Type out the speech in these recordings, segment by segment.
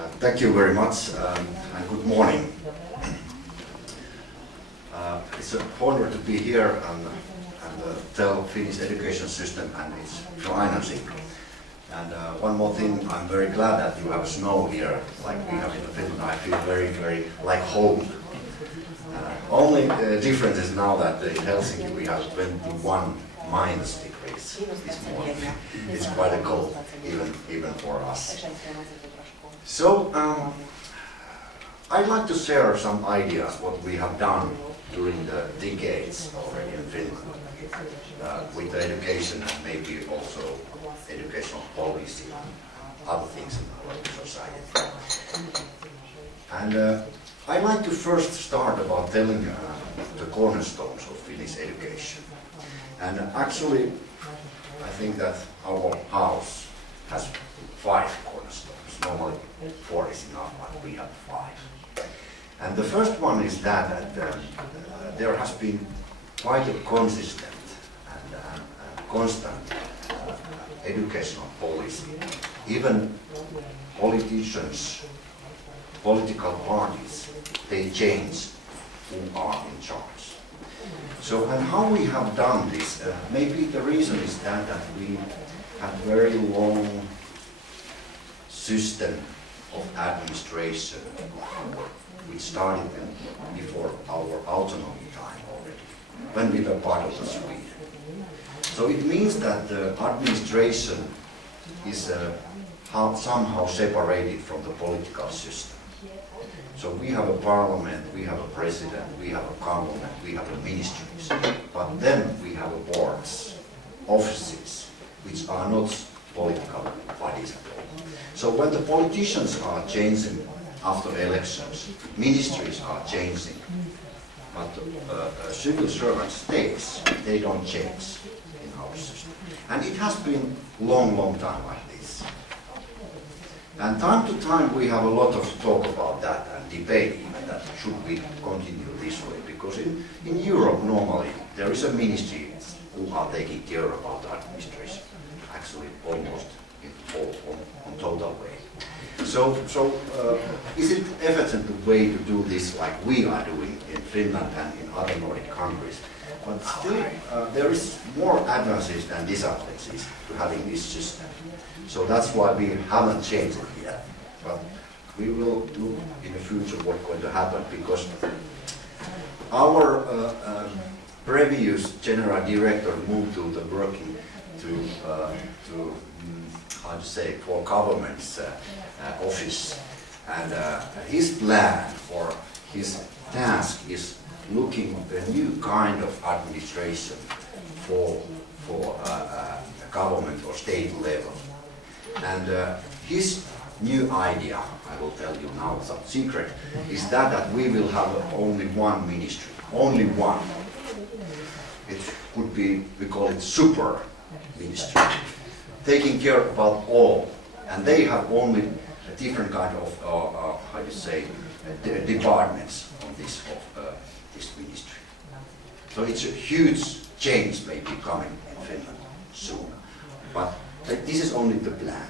Thank you very much and good morning. It's an honor to be here and tell Finnish education system and its financing. And one more thing, I'm very glad that you have snow here, like we have in Finland. I feel very like home. Only difference is now that in Helsinki we have 21 minus degrees this morning. It's quite a cold, even for us. So I'd like to share some ideas what we have done during the decades already in Finland with the education and maybe also educational policy and other things in our society. And I'd like to first start about telling the cornerstones of Finnish education. And actually, I think that our house has 5 cornerstones. Normally 4 is enough, but we have 5. And the first one is that there has been quite a consistent and constant educational policy. Even politicians, political parties, they change who are in charge. So, and how we have done this, maybe the reason is that we have very long system of administration which started before our autonomy time already, when we were part of Sweden. So it means that the administration is somehow separated from the political system. So we have a parliament, we have a president, we have a government, we have a ministries, but then we have a boards, offices, which are not political bodies at all. So when the politicians are changing after elections, ministries are changing, but civil servants states, they don't change in our system. And it has been long time like this. And time to time we have a lot of talk about that and debate even that should we continue this way, because in Europe normally there is a ministry who are taking care about the administration, actually almost on total way. So is it efficient way to do this like we are doing in Finland and in other Nordic countries? But still, there is more advantages than disadvantages to having this system. So that's why we haven't changed it yet. But we will look in the future what's going to happen, because our previous general director moved to the working to how to say, for government's office, and his plan or his task is looking at a new kind of administration for government or state level. And his new idea, I will tell you now some secret, is that we will have only one ministry, only one. It could be, we call it super ministry, taking care about all, and they have only a different kind of, how you say, departments on this ministry. So it's a huge change maybe coming in Finland soon, but this is only the plan,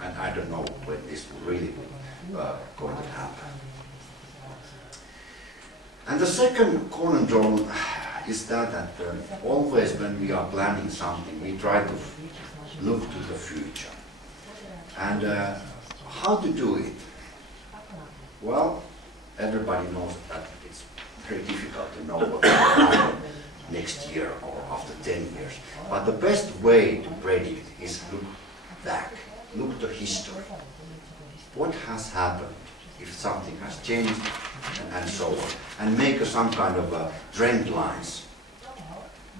and I don't know when this will really going to happen. And the second cornerstone is that always when we are planning something, we try to look to the future. And how to do it? Well, everybody knows that it's very difficult to know what will happen next year or after 10 years. But the best way to predict is look back, look to history. What has happened if something has changed and so on, and make some kind of trend lines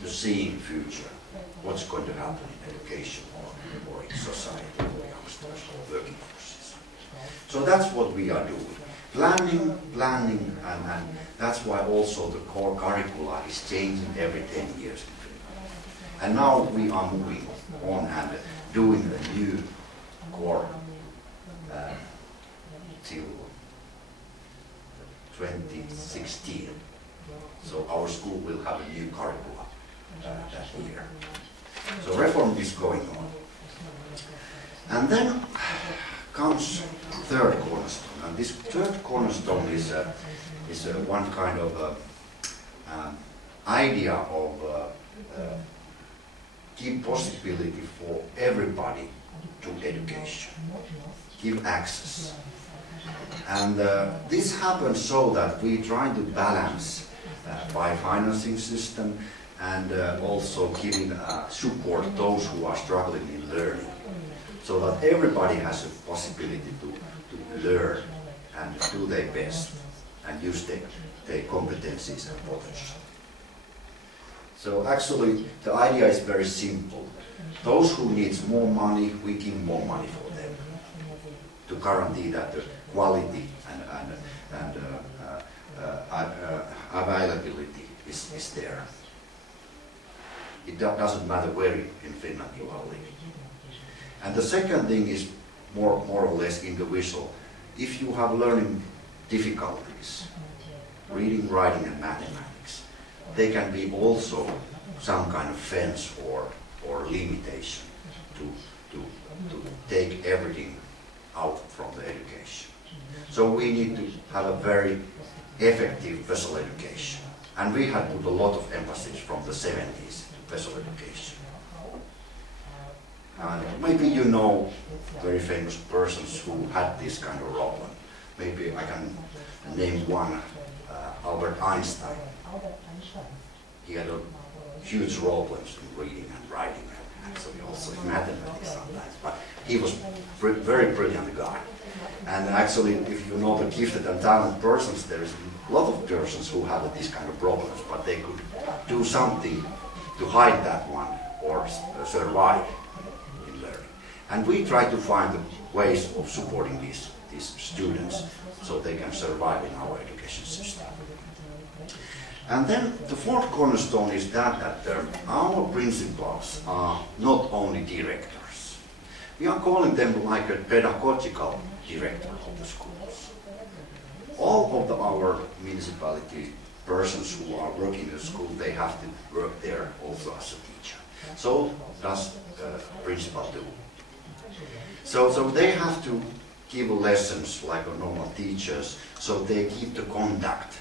to see in future what's going to happen in education or in society or youngsters or working forces. So that's what we are doing. Planning, and that's why also the core curricula is changing every 10 years in Finland. And now we are moving on and doing the new core till 2016. So our school will have a new curricula that year. So reform is going on. And then comes third cornerstone, and this third cornerstone is one kind of idea of give possibility for everybody to education, give access. And this happens so that we try to balance by financing system and also giving support those who are struggling in learning, so that everybody has a possibility to learn and do their best and use their competencies and potential. So actually the idea is very simple. Those who need more money, we give more money for them to guarantee that the quality and availability is there. It doesn't matter where in Finland you are living. And the second thing is more or less individual. If you have learning difficulties, reading, writing and mathematics, they can be also some kind of fence or limitation to take everything out from the education. So we need to have a very effective special education. And we had put a lot of emphasis from the 70s to special education. Maybe you know very famous persons who had this kind of problem. Maybe I can name one, Albert Einstein. He had a huge problems in reading and writing, and actually also in mathematics sometimes. But he was a very brilliant guy. And actually, if you know the gifted and talented persons, there is a lot of persons who have these kind of problems, but they could do something to hide that one or survive in learning. And we try to find ways of supporting these students so they can survive in our education system. And then the fourth cornerstone is that our principals are not only directors. We are calling them like a pedagogical director of the schools. All of our municipality persons who are working in the school, they have to work there also as a teacher. So does principal do. So they have to give lessons like normal teachers, so they keep the contact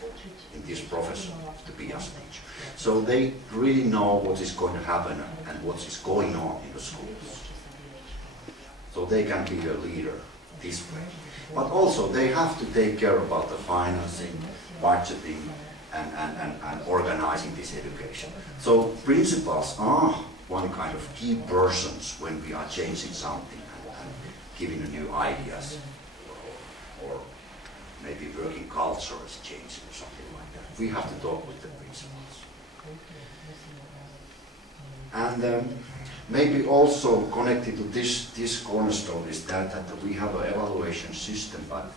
in this profession to be as a teacher. So they really know what is going to happen and what is going on in the schools. So they can be a leader this way. But also they have to take care about the financing, budgeting, and organizing this education. So principals are one kind of key persons when we are changing something and giving new ideas, or maybe working culture is changing or something like that. We have to talk with the principals. And maybe also connected to this cornerstone is that we have an evaluation system, but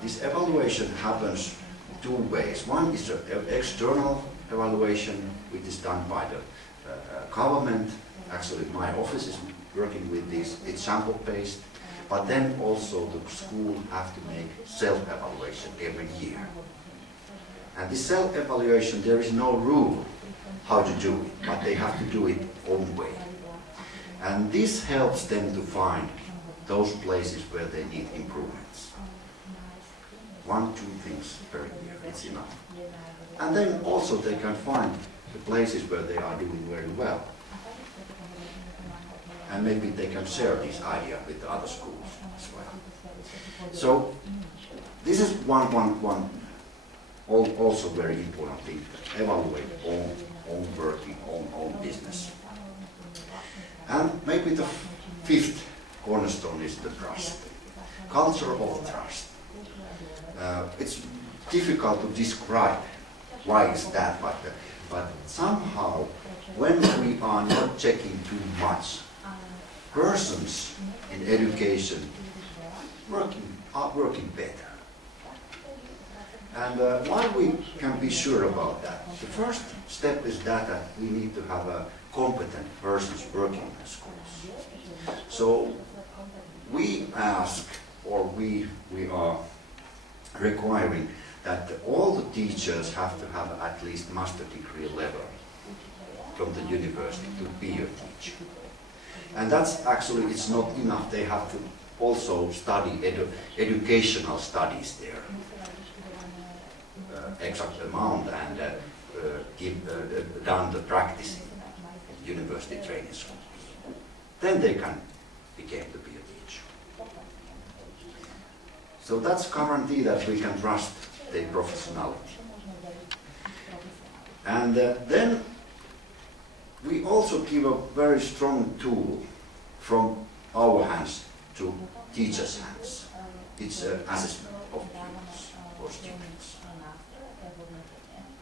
this evaluation happens two ways. One is an external evaluation, which is done by the government. Actually, my office is working with this. It's sample-based, but then also the school have to make self-evaluation every year. And this self-evaluation, there is no rule how to do it, but they have to do it own way. And this helps them to find those places where they need improvements. 1, 2 things per year, it's enough. And then also they can find the places where they are doing very well. And maybe they can share this idea with the other schools as well. So this is one also very important thing, evaluate own working, own business. And maybe the fifth cornerstone is the trust, culture of trust. It's difficult to describe why is that, but somehow when we are not checking too much, persons in education are working better. And why we can be sure about that? The first step is that we need to have a competent persons working in the schools. So we ask, or we are requiring that all the teachers have to have at least master degree level from the university to be a teacher. And that's actually, it's not enough. They have to also study educational studies there, exact amount, and done the practice in university training school. Then they can become to be a teacher. So that's guarantee that we can trust their professionality. And then we also give a very strong tool from our hands to teachers' hands. It's an assessment of pupils or students.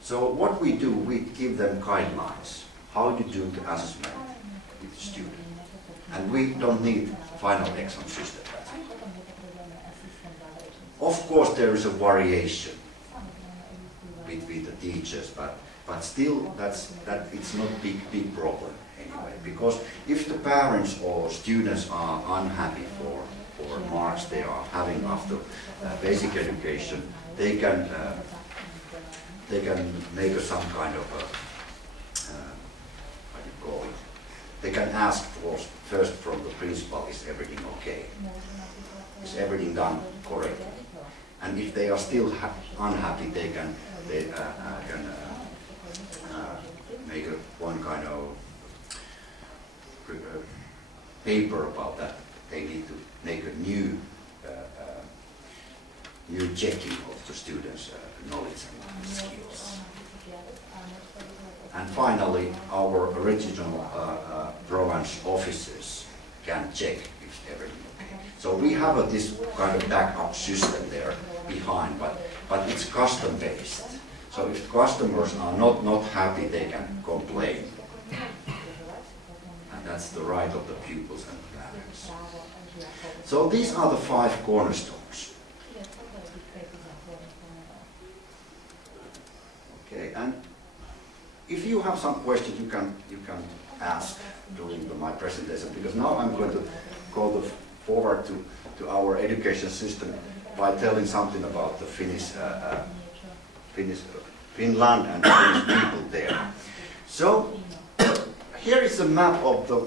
So what we do, we give them guidelines, how to do the assessment with the student. And we don't need final exam system. Of course there is a variation between the teachers, but still it's not big problem anyway. Because if the parents or students are unhappy for marks they are having after basic education, they can make some kind of what do you call it? They can ask first from the principal, is everything okay? Is everything done correctly? And if they are still unhappy, they can make one kind of paper about that. They need to make a new checking of the students' knowledge and skills. And finally, our original province officers can check if everything is okay. So we have this kind of backup system there behind, but it's custom-based. So if customers are not happy, they can complain. And that's the right of the pupils and parents. So these are the 5 cornerstones. Okay, and if you have some questions, you can ask during my presentation, because now I'm going to go forward to our education system by telling something about the Finland and Finnish people there. So here is a map of the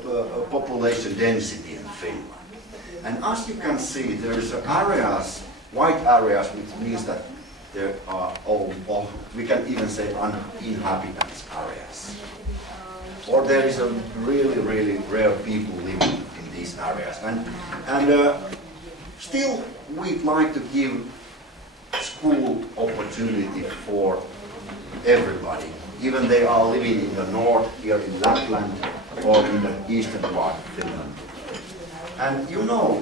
population density in Finland, and as you can see, there is areas, white areas, which means that there are we can even say uninhabitants areas. Or there is a really rare people living in these areas. And still we'd like to give school opportunity for everybody, even they are living in the north, here in Lapland, or in the eastern part of Finland. And you know,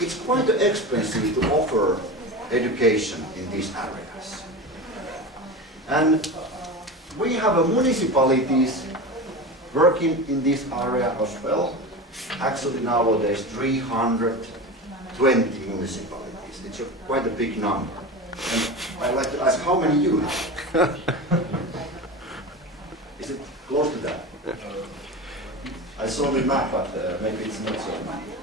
it's quite expensive to offer education in these areas. And we have municipalities working in this area as well. Actually nowadays 320 municipalities. It's quite a big number. And I'd like to ask, how many you have? Is it close to that? I saw the map, but maybe it's not so many.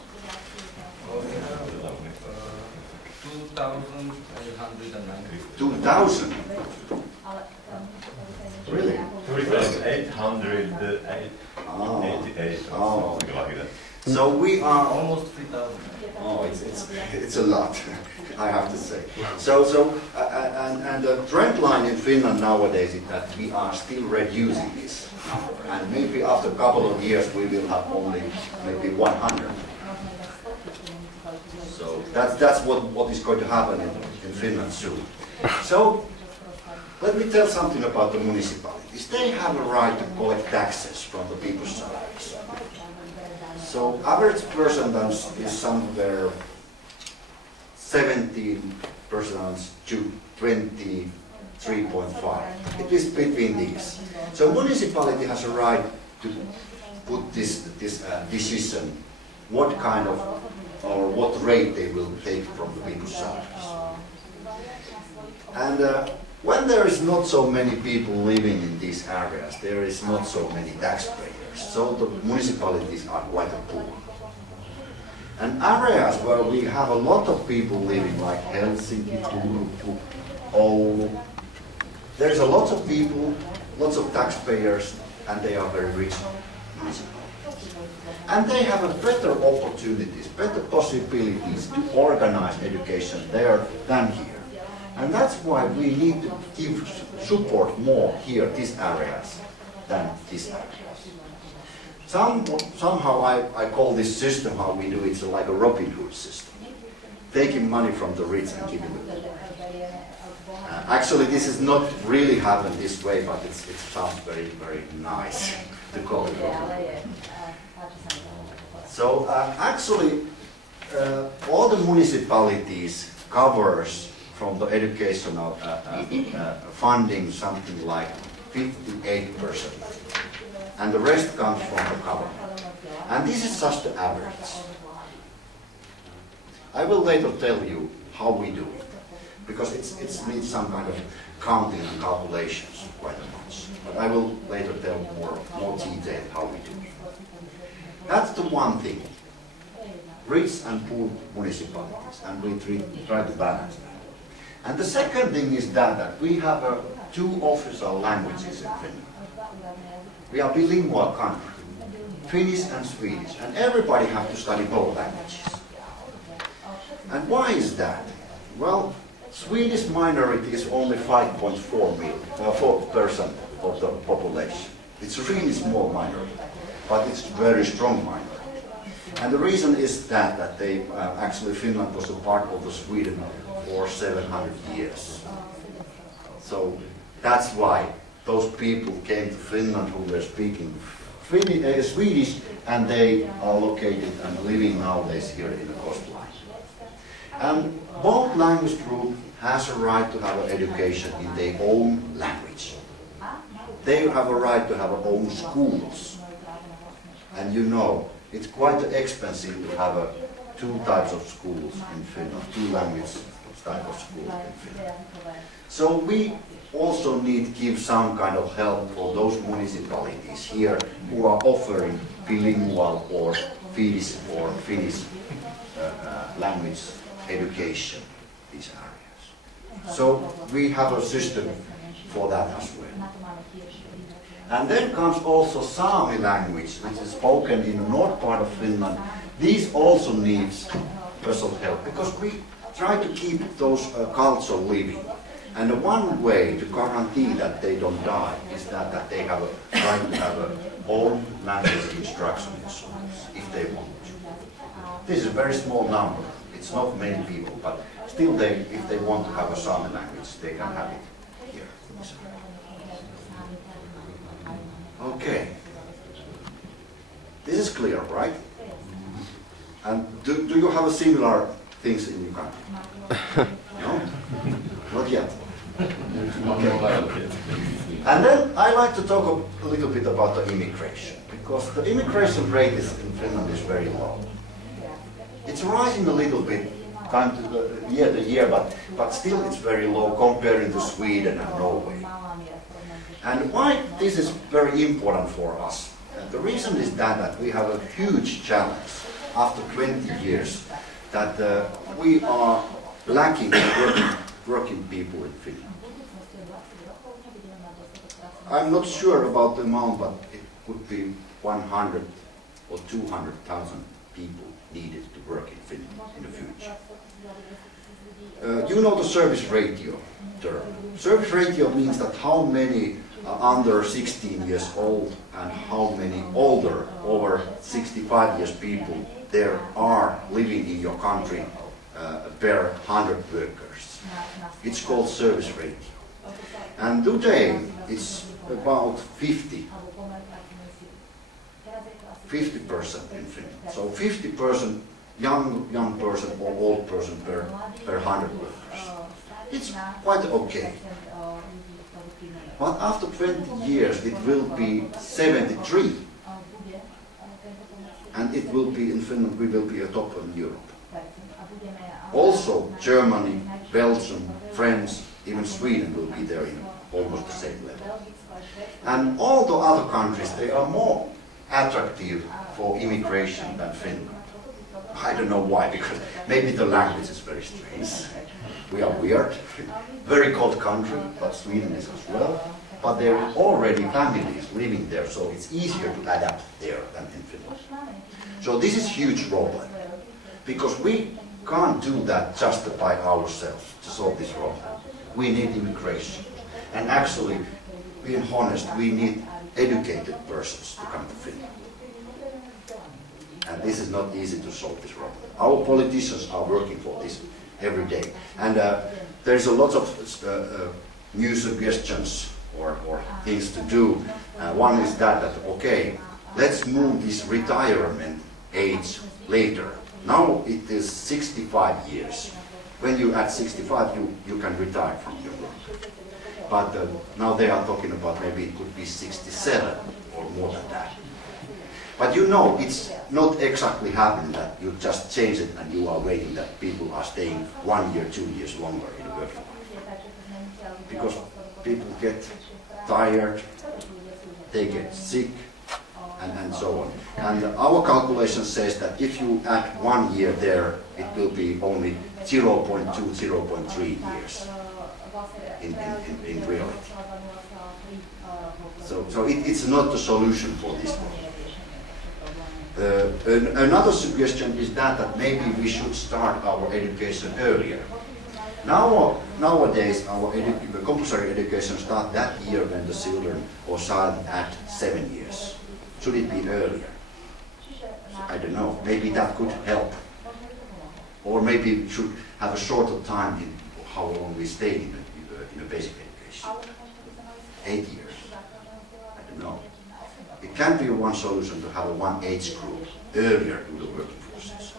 2,890. 2,000? Really? 3,888. Oh. Something like that. So we are almost 3,000. Oh, it's a lot, I have to say. So the trend line in Finland nowadays is that we are still reducing this number, and maybe after a couple of years we will have only maybe 100. So that's what is going to happen in Finland soon. So let me tell something about the municipalities. They have a right to collect taxes from the people's salaries. So average percentage is somewhere 17% to 23.5. It is between these. So municipality has a right to put this decision, what kind of or what rate they will take from the people's salaries. And when there is not so many people living in these areas, there is not so many taxpayers. So the municipalities are quite poor. And areas where we have a lot of people living, like Helsinki, Turku, Oulu, there's a lot of people, lots of taxpayers, and they are very rich municipalities. And they have a better opportunities, better possibilities to organize education there than here. And that's why we need to give support more here, these areas, than these areas. Somehow I call this system, how we do it, so like a Robin Hood system. Taking money from the rich and giving it to the poor. Actually, this is not really happened this way, but it sounds very, very nice to call it Robin Hood. So actually, all the municipalities covers from the educational funding something like 58%, and the rest comes from the government. And this is just the average. I will later tell you how we do it, because it needs some kind of counting and calculations quite much. But I will later tell more detail how we do it. That's the one thing. Rich and poor municipalities, and we try to balance that. And the second thing is that we have two official languages in Finland. We are a bilingual country, Finnish and Swedish, and everybody has to study both languages. And why is that? Well, Swedish minority is only 5.4% of the population. It's a really small minority, but it's a very strong minority. And the reason is that they actually Finland was a part of the Sweden for 700 years. So that's why those people came to Finland who were speaking Swedish, and they are located and living nowadays here in the coastline. And both language groups has a right to have an education in their own language. They have a right to have their own schools. And you know, it's quite expensive to have two types of schools in Finland, two language type of schools in Finland. So we also need to give some kind of help for those municipalities here who are offering bilingual or Finnish language education in these areas. So we have a system for that as well. And then comes also Sami language, which is spoken in the north part of Finland. These also needs personal help, because we try to keep those culture living. And the one way to guarantee that they don't die is that they have a right to have a own language instruction in schools, if they want to. This is a very small number. It's not many people, but still, if they want to have a Sami language, they can have it here. Okay. This is clear, right? And do you have a similar things in your country? No? Not yet. Okay. And then I like to talk a little bit about the immigration, because the immigration rate in Finland is very low. It's rising a little bit time to year to year, but still it's very low comparing to Sweden and Norway. And why this is very important for us? The reason is that we have a huge challenge after 20 years that we are lacking working people in Finland. I'm not sure about the amount, but it could be 100 or 200,000 people needed to work in Finland in the future. You know the service ratio term. Service ratio means that how many under 16 years old and how many older, over 65 years people there are living in your country per 100 workers. It's called service ratio. And today it's about 50% in Finland. So 50% young person or old person per 100 workers. It's quite okay. But after 20 years it will be 73. And it will be in Finland, we will be a top in Europe. Also Germany, Belgium, France, even Sweden will be there in almost the same level. And all the other countries, they are more attractive for immigration than Finland. I don't know why, because maybe the language is very strange. We are weird, very cold country, but Sweden is as well. But there are already families living there, so it's easier to adapt there than in Finland. So this is a huge problem, because we can't do that just by ourselves to solve this problem. We need immigration. And actually, being honest, we need educated persons to come to Finland. And this is not easy to solve this problem. Our politicians are working for this every day. And there's a lot of new suggestions or things to do. One is that, okay, let's move this retirement age later. Now it is 65 years. When you're at 65, you can retire from your work. But now they are talking about maybe it could be 67 or more than that. But you know, it's not exactly happening that you just change it and you are waiting that people are staying 1 year, 2 years longer in the working life. Because people get tired, they get sick, and so on. And our calculation says that if you add 1 year there, it will be only 0.2, 0.3 years in reality. So it's not the solution for this problem. Another suggestion is that maybe we should start our education earlier. Nowadays, our compulsory education starts that year when the children or child at 7 years. Should it be earlier? I don't know. Maybe that could help. Or maybe we should have a shorter time in how long we stay in a basic education. 8 years. I don't know. It can be one solution to have one age group earlier to the working forces.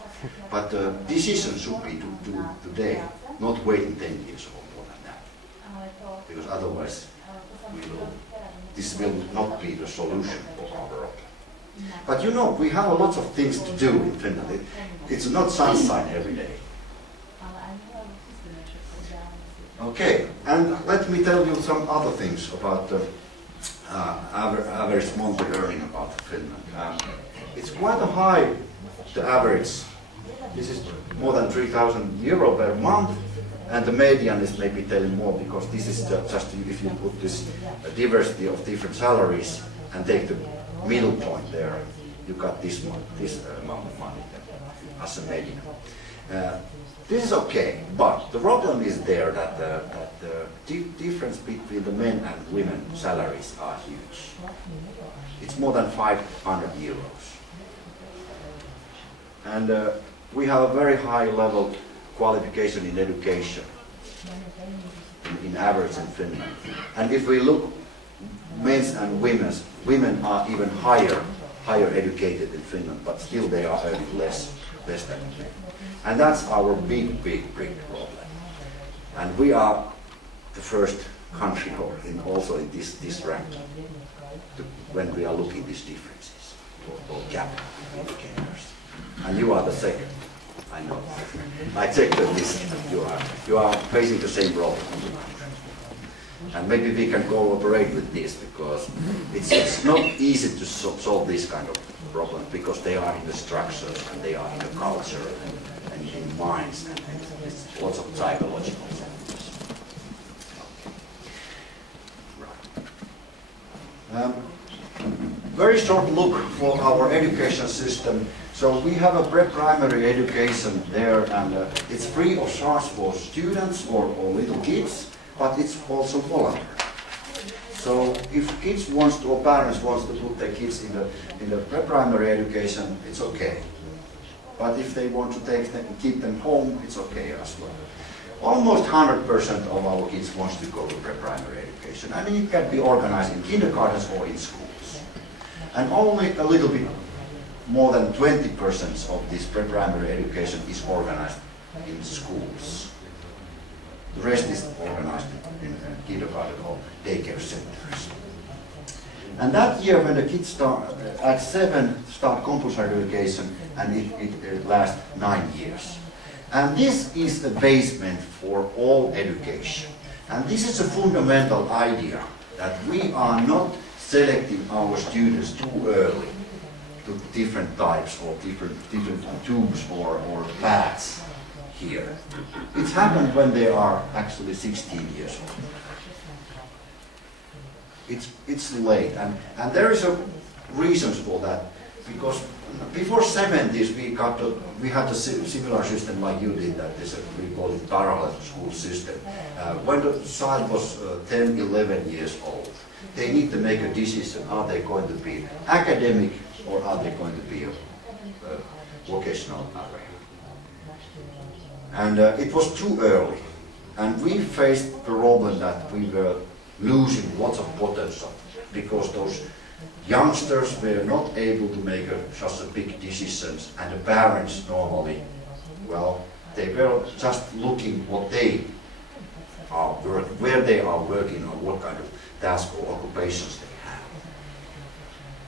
But the decision should be to do today, not waiting 10 years or more than that. Because otherwise, this will not be the solution for our problem. But you know, we have a lot of things to do in Finland. It's not sunshine every day. Okay, and let me tell you some other things about the average monthly earning about Finland. It's quite a high, the average. This is more than 3,000 euro per month, and the median is maybe telling more, because this is just if you put this diversity of different salaries and take the middle point there, you got this amount of money as a median. This is okay, but the problem is there that the difference between the men and women salaries are huge. It's more than 500 euros. And we have a very high level qualification in education, in average in Finland. And if we look, men's and women are even higher educated in Finland, but still they are earning less than men. And that's our big problem. And we are the first country also in this ranking when we are looking at these differences or gap indicators. And you are the second. I know. I checked the list. You are facing the same problem. And maybe we can cooperate with this, because it's not easy to solve this kind of problem, because they are in the structures and they are in the culture and in minds, and it's lots of psychological factors. Very short look for our education system. So we have a pre-primary education there, and it's free of charge for students or little kids, but it's also voluntary. So if kids wants to, or parents wants to put their kids in the pre-primary education, it's okay. But if they want to keep them home, it's okay as well. Almost 100% of our kids wants to go to pre-primary education, and it can be organized in kindergartens or in schools. And only a little bit more than 20% of this pre-primary education is organized in schools. The rest is organized in kindergarten or daycare centers. And that year, when the kids start at 7, start compulsory education, and it lasts 9 years. And this is the basement for all education. And this is a fundamental idea, that we are not selecting our students too early to different types or different tubes or paths here. It's happened when they are actually 16 years old. It's late, and there is a reasons for that. because before 70s we had a similar system like you did, that is we call it parallel school system. When the child was 10, 11 years old, they need to make a decision: are they going to be academic or are they going to be a vocational area? And it was too early, and we faced the problem that we were losing lots of potential because those youngsters were not able to make just a big decisions, and the parents normally, well, they were just looking what they are where they are working, or what kind of tasks or occupations they have.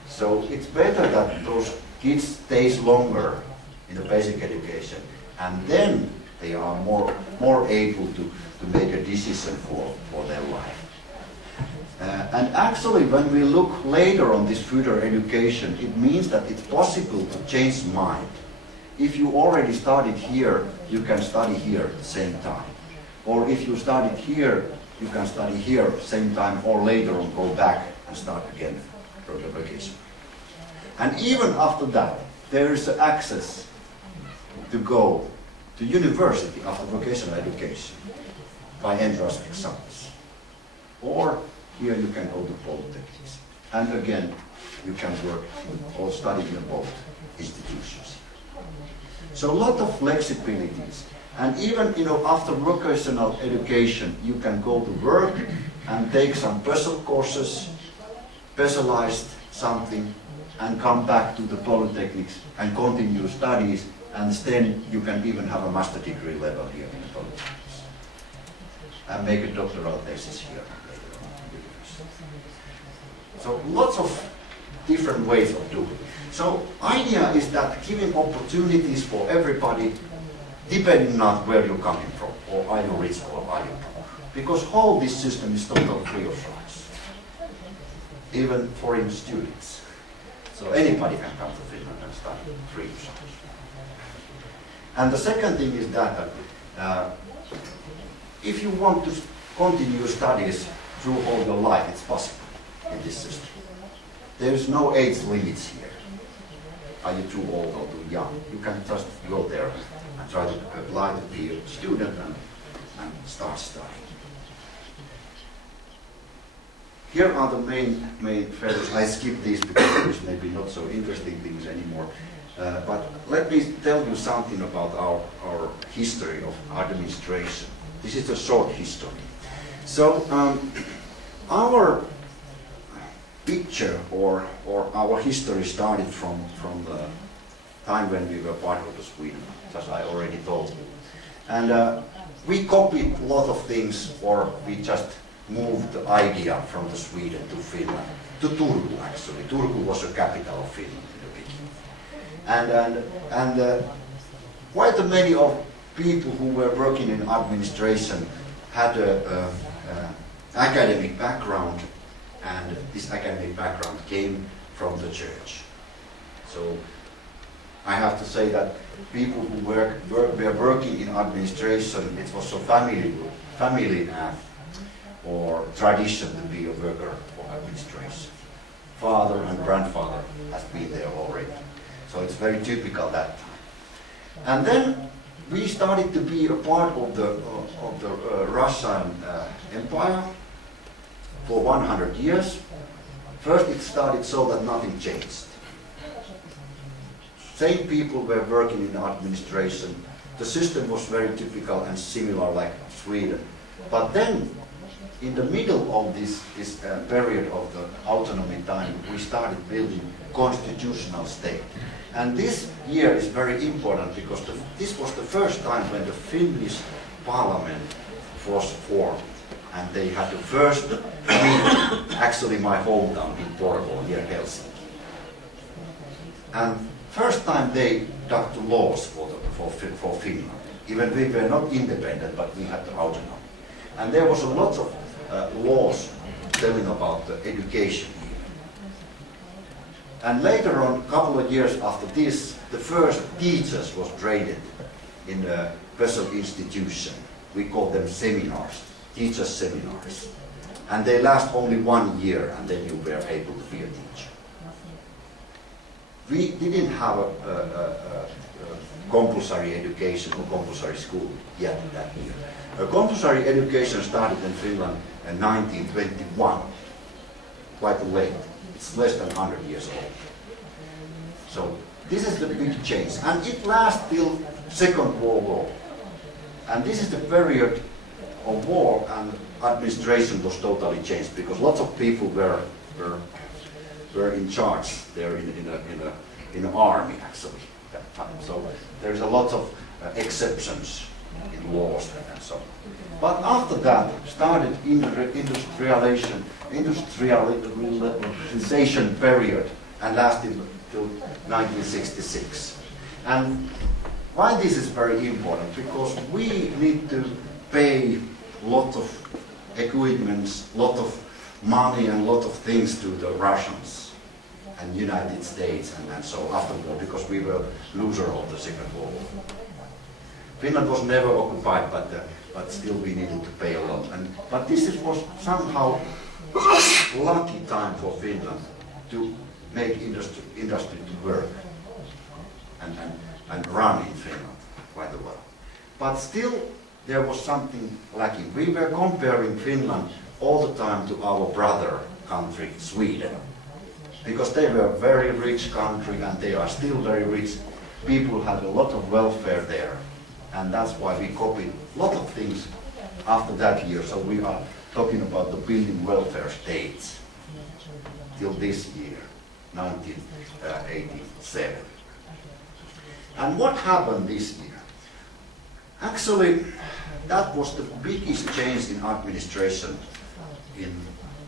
So it's better that those kids stays longer in the basic education, and then they are more able to make a decision for their life. And actually, when we look later on this further education, it means that it's possible to change mind. If you already studied here, you can study here at the same time. Or if you studied here, you can study here at the same time, or later on go back and start again further education. And even after that, there is access to go to university after vocational education by entrance exams. Or here you can go to polytechnics. And again, you can work or study in both institutions. So a lot of flexibilities. And even, after vocational education, you can go to work and take some special courses, specialized something, and come back to the polytechnics and continue studies, and then you can even have a master degree level here in the polytechnics. And make a doctoral thesis here. So lots of different ways of doing it. So idea is that giving opportunities for everybody, depending on where you're coming from, or are you rich or are you poor. Because whole this system is totally free of charge, even foreign students. So anybody can come to Finland and study free of charge. And the second thing is that if you want to continue studies through all your life, it's possible in this system. There is no age limits here. Are you too old or too young? You can just go there and try to apply to be a student and start studying. Here are the main feathers. I skip these because there's maybe not so interesting things anymore. But let me tell you something about our history of administration. This is a short history. So our picture or our history started from the time when we were part of the Sweden, as I already told you. And we copied a lot of things, or we just moved the idea from the Sweden to Finland, to Turku actually. Turku was the capital of Finland in the beginning. And quite many of people who were working in administration had an academic background, and this academic background came from the church. So I have to say that people who were working in administration, it was a family or tradition to be a worker for administration. Father and grandfather has been there already. So it's very typical that time. And then we started to be a part of the Russian Empire for 100 years. First it started so that nothing changed. Same people were working in administration. The system was very typical and similar like Sweden. But then, in the middle of this period of the autonomy time, we started building constitutional state. And this year is very important because this was the first time when the Finnish parliament was formed. And they had the first meeting, actually my hometown in Porvoo, near Helsinki. And first time they adopted laws for Finland. Even we were not independent, but we had the autonomy. And there was a lot of laws telling about the education here. And later on, a couple of years after this, the first teachers was trained in a special institution. We call them seminars, teachers' seminars. And they last only 1 year, and then you were able to be a teacher. We didn't have a compulsory education or compulsory school yet that year. Compulsory education started in Finland in 1921, quite late. It's less than 100 years old. So this is the big change, and it lasts till Second World War. And this is the period of war, and administration was totally changed because lots of people were in charge there in the army actually at that time. So there's a lot of exceptions in laws and so on. But after that started industrialization period and lasted till 1966. And why this is very important? Because we need to pay a lot of equipments, lot of money and lot of things to the Russians and United States and so afterward, because we were loser of the Second World War. Finland was never occupied, but still we needed to pay a lot. But this was somehow lucky time for Finland to make industry to work and run in Finland quite a while. But still there was something lacking. We were comparing Finland all the time to our brother country, Sweden. Because they were a very rich country and they are still very rich. People had a lot of welfare there. And that's why we copied a lot of things after that year. So we are talking about the building welfare states till this year, 1987. And what happened this year? Actually, that was the biggest change in administration in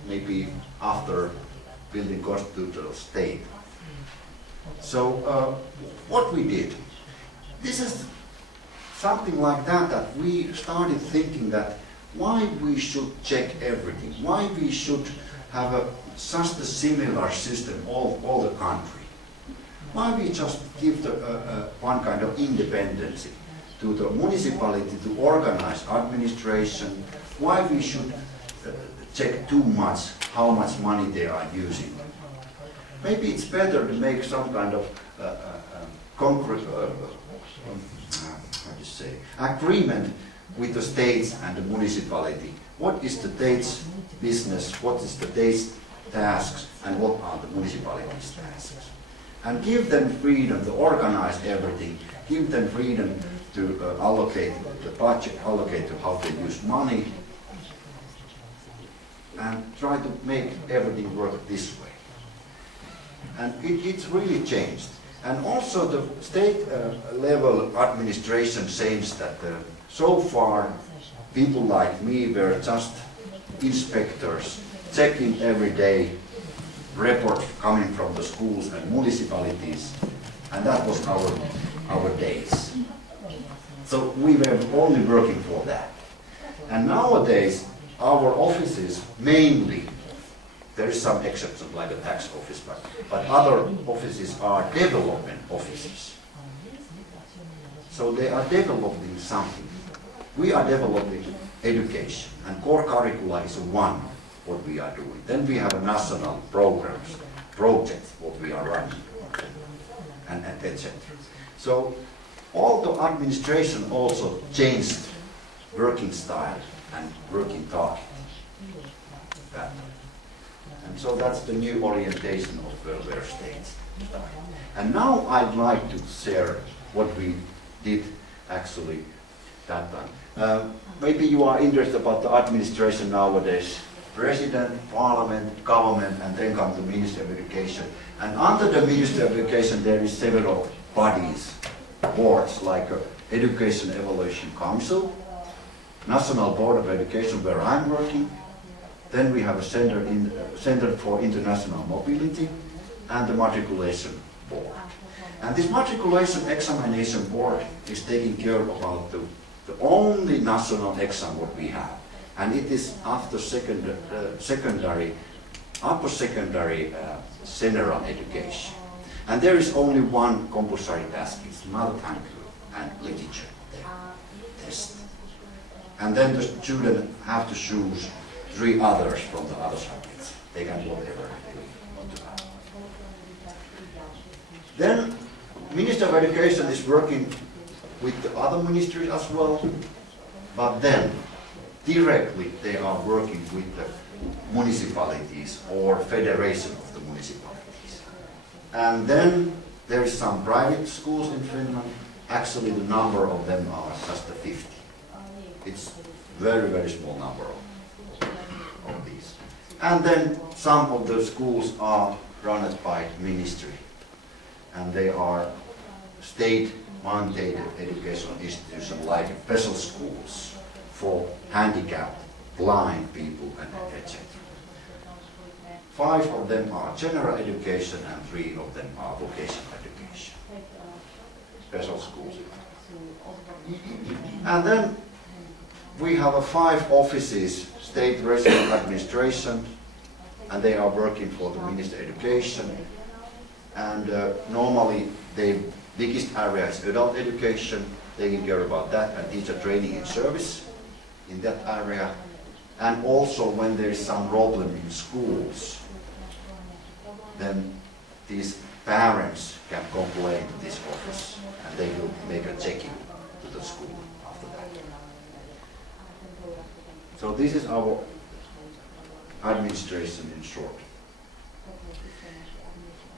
maybe after building constitutional state. So what we did, this is something like that we started thinking that why we should check everything, why we should have just a similar system all the country. Why we just give one kind of independence to the municipality to organize administration, why we should check too much how much money they are using. Maybe it's better to make some kind of concrete agreement with the states and the municipality. What is the state's business, what is the state's tasks, and what are the municipality's tasks? And give them freedom to organize everything, give them freedom to allocate the budget, allocate to how they use money, and try to make everything work this way. And it's really changed. And also the state level administration says that so far people like me were just inspectors checking every day reports coming from the schools and municipalities, and that was our days. So we were only working for that. And nowadays our offices mainly, there is some exception like a tax office, but other offices are development offices. So they are developing something. We are developing education, and core curricula is one what we are doing. Then we have national programs, projects what we are running, and etc. So all the administration also changed working style and working target. And so that's the new orientation of welfare states. And now I'd like to share what we did actually that time. Maybe you are interested about the administration nowadays. President, parliament, government, and then comes the Ministry of Education. And under the Ministry of Education there is several bodies, boards like Education Evaluation Council, National Board of Education where I'm working. Then we have a Center for International Mobility and the Matriculation Board. And this Matriculation Examination Board is taking care about the only national exam what we have. And it is after secondary, upper secondary general education. And there is only one compulsory task, it's mother tongue and literature test. And then the student have to choose 3 others from the other subjects. They can do whatever they want to have. Education is working with the other ministries as well, but then directly they are working with the municipalities or federation of the municipalities. And then there is some private schools in Finland. Actually, the number of them are just 50. It's very, very small number of these. And then some of the schools are run by ministry, and they are state-mandated educational institutions like special schools for handicapped, blind people, and etc. 5 of them are general education and 3 of them are vocational education. Special schools. And then we have 5 offices, state resident administration, and they are working for the Ministry of Education. And normally the biggest area is adult education, taking care about that, and teacher training and service in that area. And also when there is some problem in schools, then these parents can complain to this office and they will make a checking to the school after that. So this is our administration in short.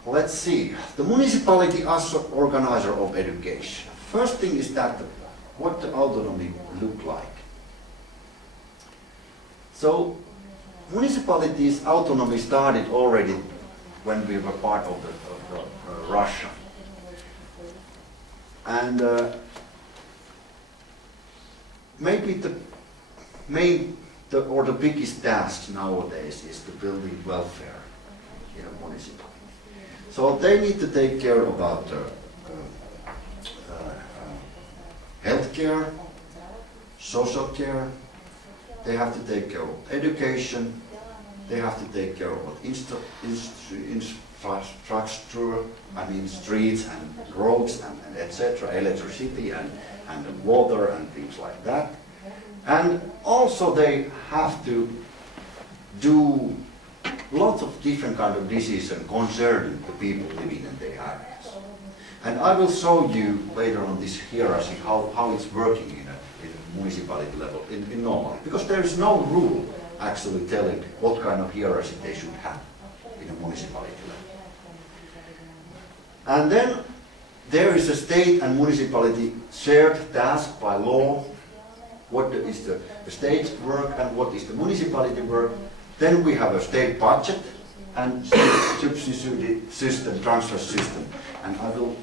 Let's see, the municipality as an organizer of education. First thing is that what the autonomy look like. So municipalities' autonomy started already when we were part of Russia. And maybe the main or the biggest task nowadays is the building welfare in a municipality. So they need to take care about health care, social care, they have to take care of education, they have to take care of infrastructure, I mean streets and roads and etc., electricity and water and things like that. And also they have to do lots of different kind of decisions concerning the people living in their areas. And I will show you later on this hierarchy how it's working in a municipality level in normally. Because there is no rule actually telling what kind of hierarchy they should have in a municipality level. And then there is a state and municipality shared task by law. What is the state's work and what is the municipality work. Then we have a state budget and subsidy system, transfer system. And I will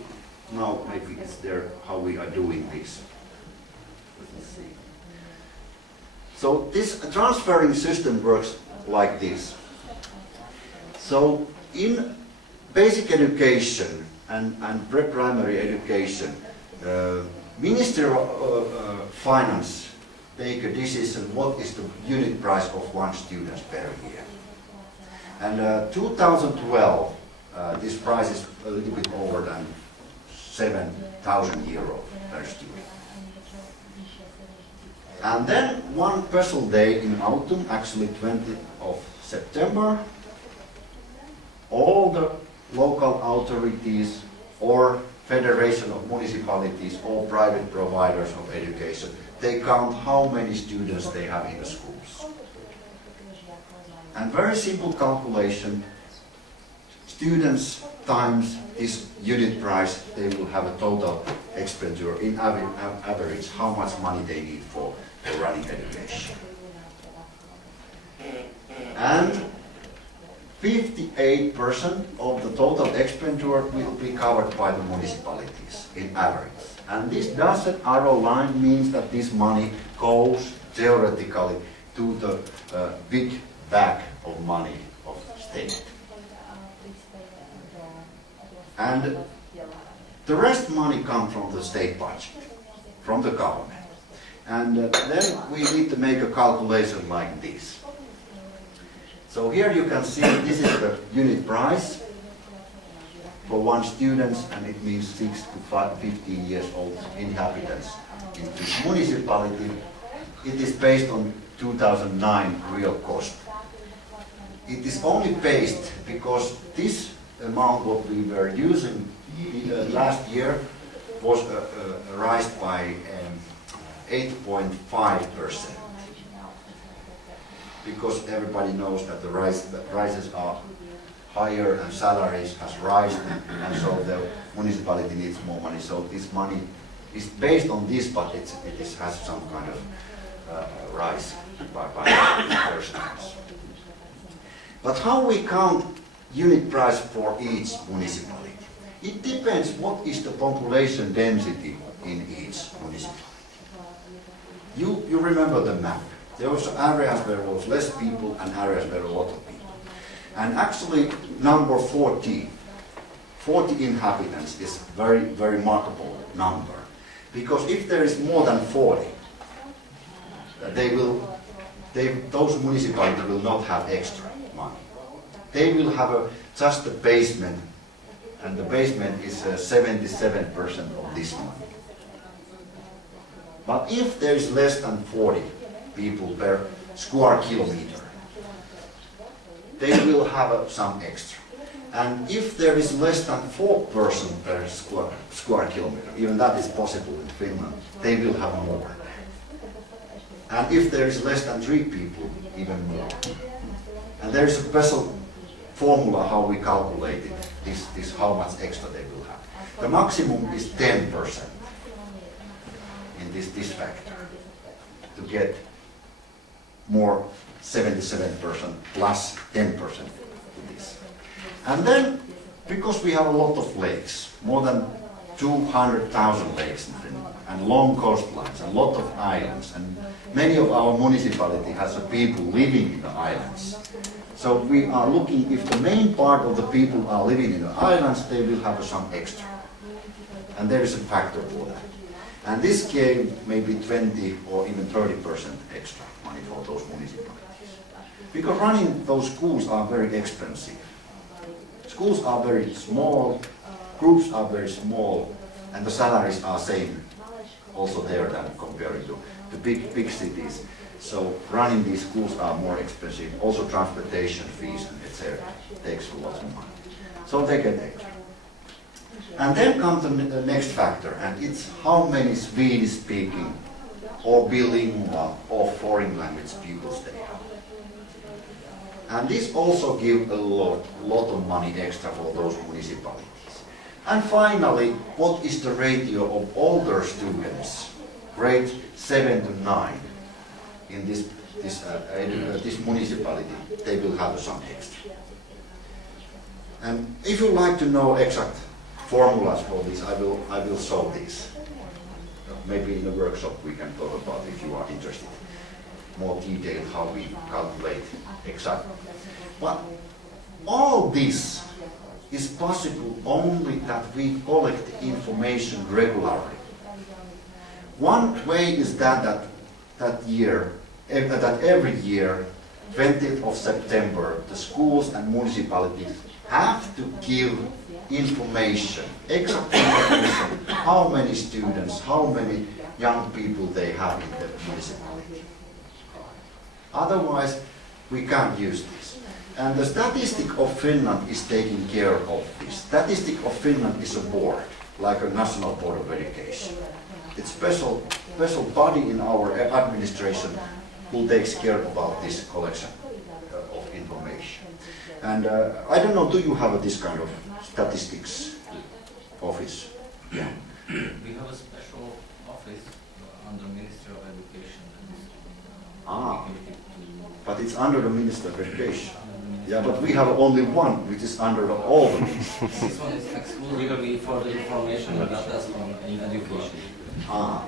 now, maybe it's there how we are doing this. Let's see. So this transferring system works like this. So in basic education and pre-primary education, Ministry of Finance take a decision what is the unit price of one student per year. And 2012, this price is a little bit over than 7,000 euro per student. And then one special day in autumn, actually 20th of September, all the local authorities or Federation of Municipalities or private providers of education, they count how many students they have in the schools. And very simple calculation, students times this unit price, they will have a total expenditure in average, how much money they need for running education. And 58% of the total expenditure will be covered by the municipalities in average. And this dotted arrow line means that this money goes theoretically to the big bag of money of state. And the rest money comes from the state budget, from the government. And then we need to make a calculation like this. So here you can see this is the unit price for one student, and it means 6 to 15 years old inhabitants in this municipality. It is based on 2009 real cost. It is only based because this amount what we were using last year was raised by 8.5%. Because everybody knows that the prices are higher and salaries has risen, and so the municipality needs more money. So this money is based on this, but it has some kind of rise by percentages. But how we count unit price for each municipality? It depends what is the population density in each municipality. You remember the map. There was areas where there was less people and areas where a lot of people. And actually number 40 inhabitants is very remarkable number. Because if there is more than 40, those municipalities will not have extra money. They will have just the basement, and the basement is 77% of this money. But if there is less than 40 people per square kilometer, they will have some extra. And if there is less than 4 persons per square kilometer, even that is possible in Finland, they will have more. And if there is less than 3 people, even more. And there is a special formula how we calculate it, this how much extra they will have. The maximum is 10% in this factor to get more 77% plus 10% to this. And then, because we have a lot of lakes, more than 200,000 lakes in Finland, and long coastlines, and a lot of islands, and many of our municipality has people living in the islands. So we are looking if the main part of the people are living in the islands, they will have some extra. And there is a factor for that. And this gave maybe 20 or even 30% extra money for those municipalities. Because running those schools are very expensive. Schools are very small, groups are very small, and the salaries are same also there than comparing to the big cities. So running these schools are more expensive. Also transportation fees and etc. takes a lot of money. So they get extra. And then comes the next factor, and it's how many Swedish-speaking or bilingual or foreign language pupils they have. And this also gives a lot of money extra for those municipalities. And finally, what is the ratio of older students, grade 7 to 9, in this municipality? They will have some extra. And if you like to know exact formulas for this, I will show this. Maybe in the workshop we can talk about if you are interested. More detailed how we calculate exactly. But all this is possible only that we collect information regularly. One way is that every year, 20th of September, the schools and municipalities have to give information, exact information, how many students, how many young people they have in the municipality. Otherwise, we can't use this. And the Statistic of Finland is taking care of this. Statistic of Finland is a board, like a National Board of Education. It's a special body in our administration who takes care about this collection of information. And I don't know, do you have this kind of statistics office? Yeah. We have a special office under Ministry of Education. But it's under the Ministry of Education. Yeah, but we have only one, which is under all the ministries. This one is exclusively for the information and data in education. All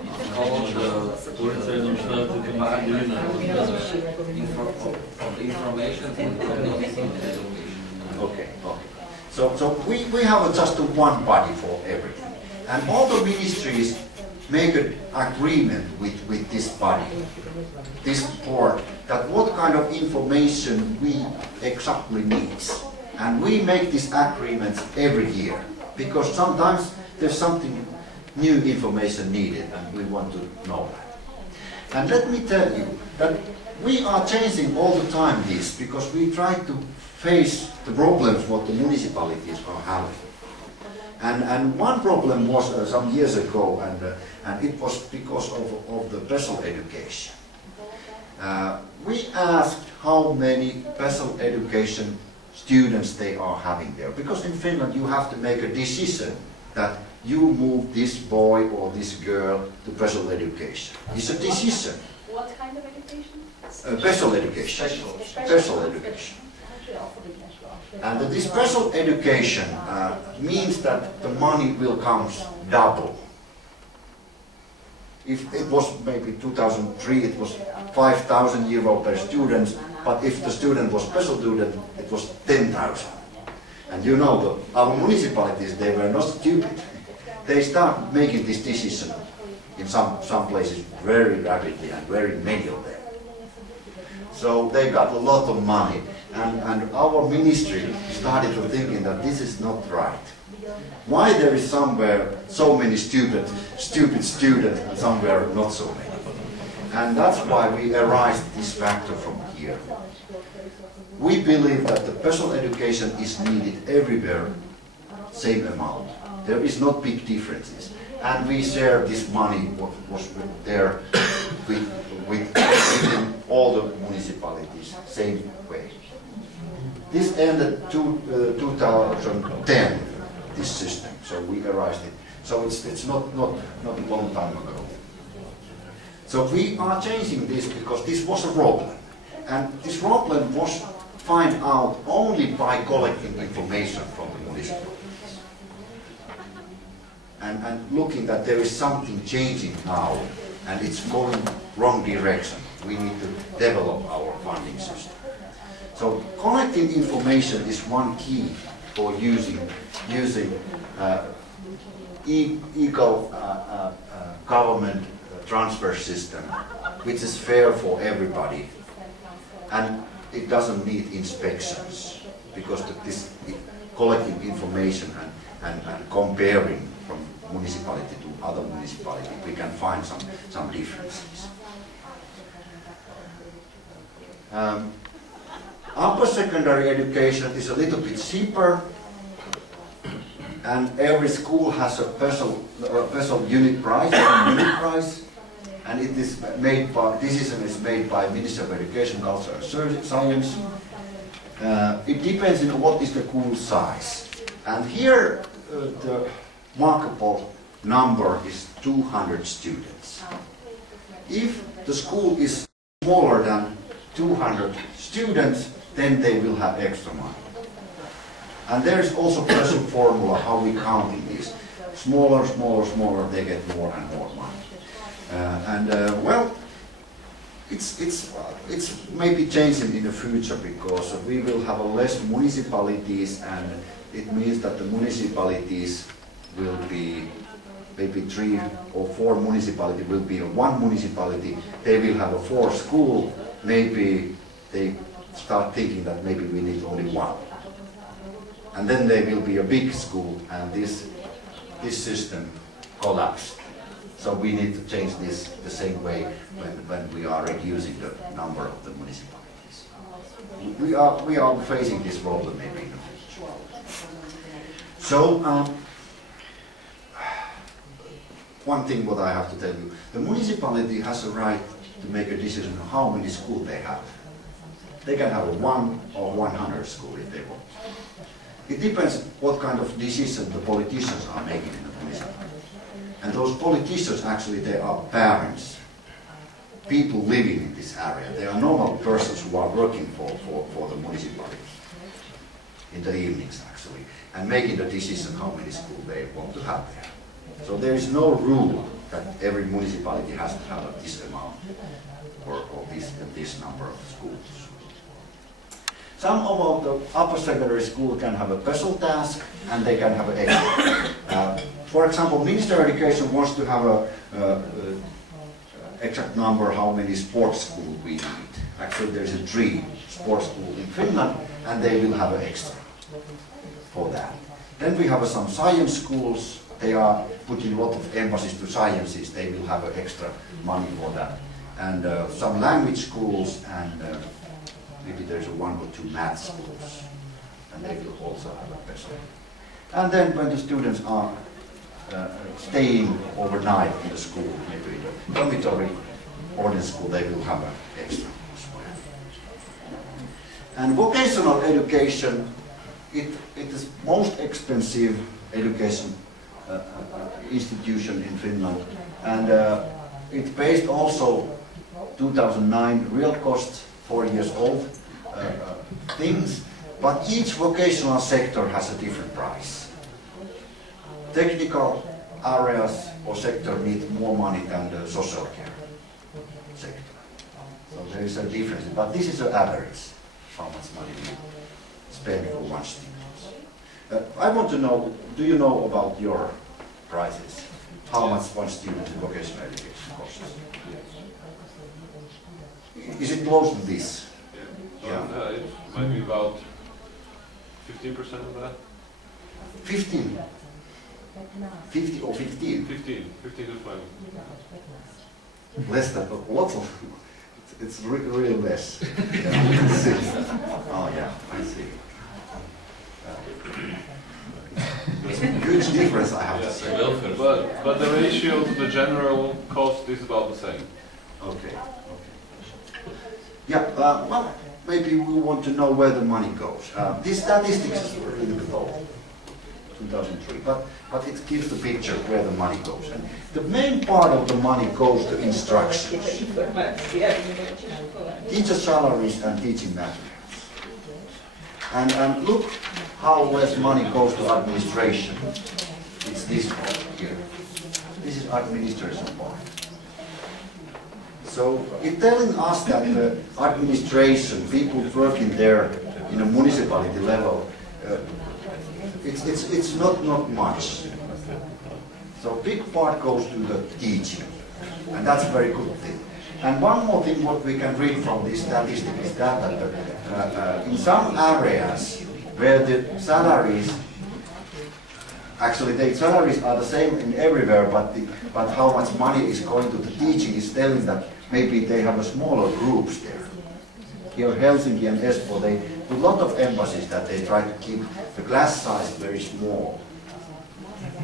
the information in education. Okay. So we have just one body for everything. And all the ministries make an agreement with this body, this board, that what kind of information we exactly need. And we make these agreements every year, because sometimes there's something new information needed and we want to know that. And let me tell you that we are changing all the time this, because we try to face the problems what the municipalities are having. And one problem was some years ago, and it was because of the special education. We asked how many special education students they are having there, because in Finland you have to make a decision that you move this boy or this girl to special education. It's a decision. What kind of education? Special education. Special education. And this special education means that the money will come double. If it was maybe 2003, it was 5,000 euro per student, but if the student was special student, it was 10,000. And you know, our municipalities, they were not stupid. They start making this decision in some places very rapidly, and very many of them. So they got a lot of money, and our ministry started to thinking that this is not right. Why there is somewhere so many stupid students and somewhere not so many? And that's why we arise this factor from here. We believe that the special education is needed everywhere, same amount. There is not big differences. And we share this money what was there within all the municipalities, same way. This ended 2010, this system, so we arised it. So it's not a long time ago. So we are changing this because this was a problem. And this problem was found out only by collecting information from the municipalities. And looking that there is something changing now, and it's going wrong direction. We need to develop our funding system. So collecting information is one key for using equal government transfer system, which is fair for everybody, and it doesn't need inspections, because this collecting information and comparing from municipality to other municipality, we can find some differences. Upper secondary education is a little bit cheaper, and every school has a special unit price, and it is made by, decision is made by Ministry of Education, Culture and Science. It depends on what is the school size. And here the markable number is 200 students. If the school is smaller than 200 students, then they will have extra money. And there is also a special formula how we counting this. Smaller, they get more and more money. Well, it's maybe changing in the future, because we will have less municipalities, and it means that the municipalities will be maybe 3 or 4 municipalities will be in one municipality. They will have a 4 school. Maybe they start thinking that maybe we need only 1. And then there will be a big school, and this system collapsed. So we need to change this the same way when we are reducing the number of the municipalities. We are facing this problem maybe in the future. So one thing what I have to tell you, the municipality has a right to make a decision on how many schools they have. They can have a 1 or 100 school if they want. It depends what kind of decision the politicians are making in the municipality. And those politicians, actually, they are parents, people living in this area. They are normal persons who are working for the municipality in the evenings, actually, and making the decision how many schools they want to have there. So there is no rule that every municipality has to have this amount or this number of schools. Some of the upper secondary school can have a special task, and they can have an extra. For example, Ministry of Education wants to have a exact number how many sports schools we need. Actually, there is 3 sports schools in Finland, and they will have an extra for that. Then we have some science schools. They are putting a lot of emphasis to sciences. They will have extra money for that. And some language schools, and maybe there's 1 or 2 math schools, and they will also have a special And then when the students are staying overnight in the school, maybe in the dormitory or in school, they will have an extra as well. And vocational education, it is most expensive education institution in Finland, and it's based also 2009 real cost, 4 years old things, but each vocational sector has a different price. Technical areas or sector need more money than the social care sector. So there is a difference, but this is an average, how much money we spend for one student. I want to know, do you know about your prices? How much one student in vocational education costs? Is it close to this? Yeah. It might be about 15% of that. 15? 50 or 15? 15 to 20. Less than, lots of, it's really less. Oh yeah, I see. There's a huge difference, I have to say. But the ratio to the general cost is about the same. Okay. Yeah, well, maybe we want to know where the money goes. This statistics is a little bit old, 2003, but it gives the picture where the money goes. And the main part of the money goes to instruction, teacher salaries and teaching materials. And look how less money goes to administration. It's this part here. This is administration part. So it's telling us that the administration, people working there in a municipality level, it's not much. So big part goes to the teaching, and that's a very good thing. And one more thing what we can read from this statistic is that in some areas where the salaries, actually the salaries are the same in everywhere, but how much money is going to the teaching is telling that maybe they have a smaller groups there. Here Helsinki and Espoo, they put a lot of emphasis that they try to keep the class size very small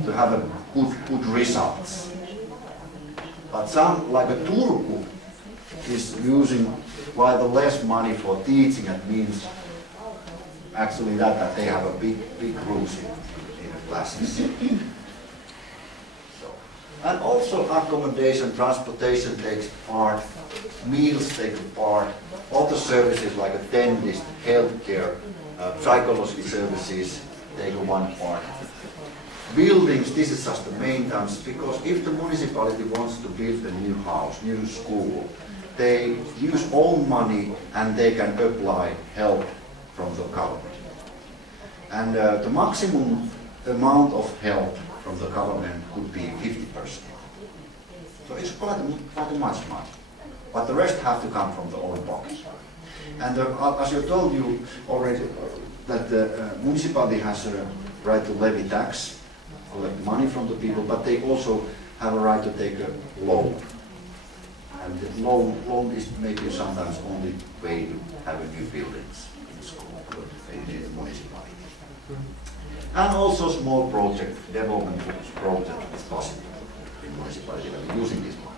to have a good results. But some, like a Turku, is using quite less money for teaching. It means actually that they have a big groups in the classes. And also accommodation, transportation takes part, meals take part, all the services like a dentist, healthcare, psychology services take one part. Buildings, this is just the maintenance, because if the municipality wants to build a new house, new school, they use own money and they can apply help from the government. And the maximum amount of help from the government could be 50%. So it's quite much money. But the rest have to come from the own pocket. And as I told you already, that the municipality has a right to levy tax, collect money from the people, but they also have a right to take a loan. And the loan is maybe sometimes only way to have a new buildings in school, in the municipality. And also small project, development project is possible in municipality using this money.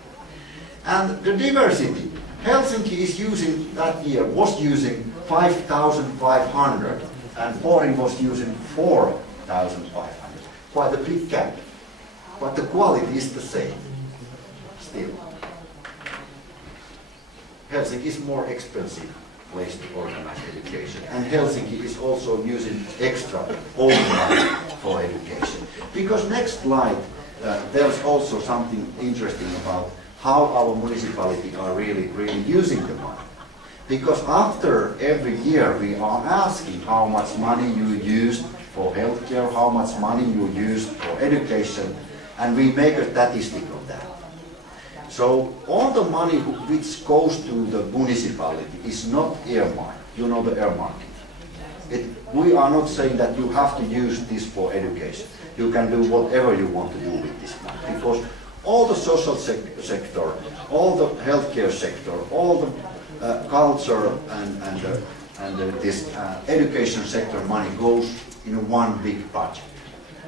And the diversity, Helsinki is using, that year was using 5,500 and Pori was using 4,500. Quite a big gap, but the quality is the same still. Helsinki is more expensive place to organize education, and Helsinki is also using extra own money for education. Because next slide there's also something interesting about how our municipality are really using the money. Because after every year we are asking how much money you used for healthcare, how much money you used for education, and we make a statistic of that. So all the money which goes to the municipality is not earmarked. You know the earmarking. We are not saying that you have to use this for education. You can do whatever you want to do with this money, because all the social sector, all the healthcare sector, all the culture and this education sector money goes in one big budget.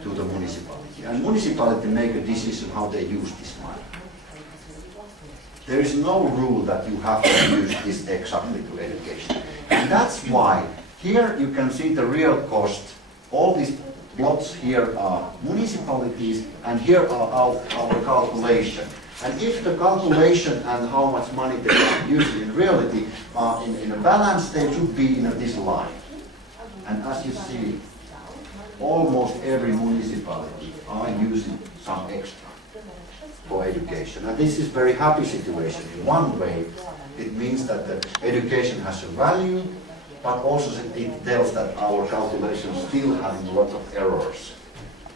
to the municipality. And municipality make a decision how they use this money. There is no rule that you have to use this exactly to education. And that's why here you can see the real cost. All these plots here are municipalities, and here are our calculation. And if the calculation and how much money they are using in reality are in a balance, they should be in this line. And as you see, almost every municipality are using some extra for education. And this is very happy situation. In one way, it means that the education has a value, but also it tells that our calculations still having a lot of errors.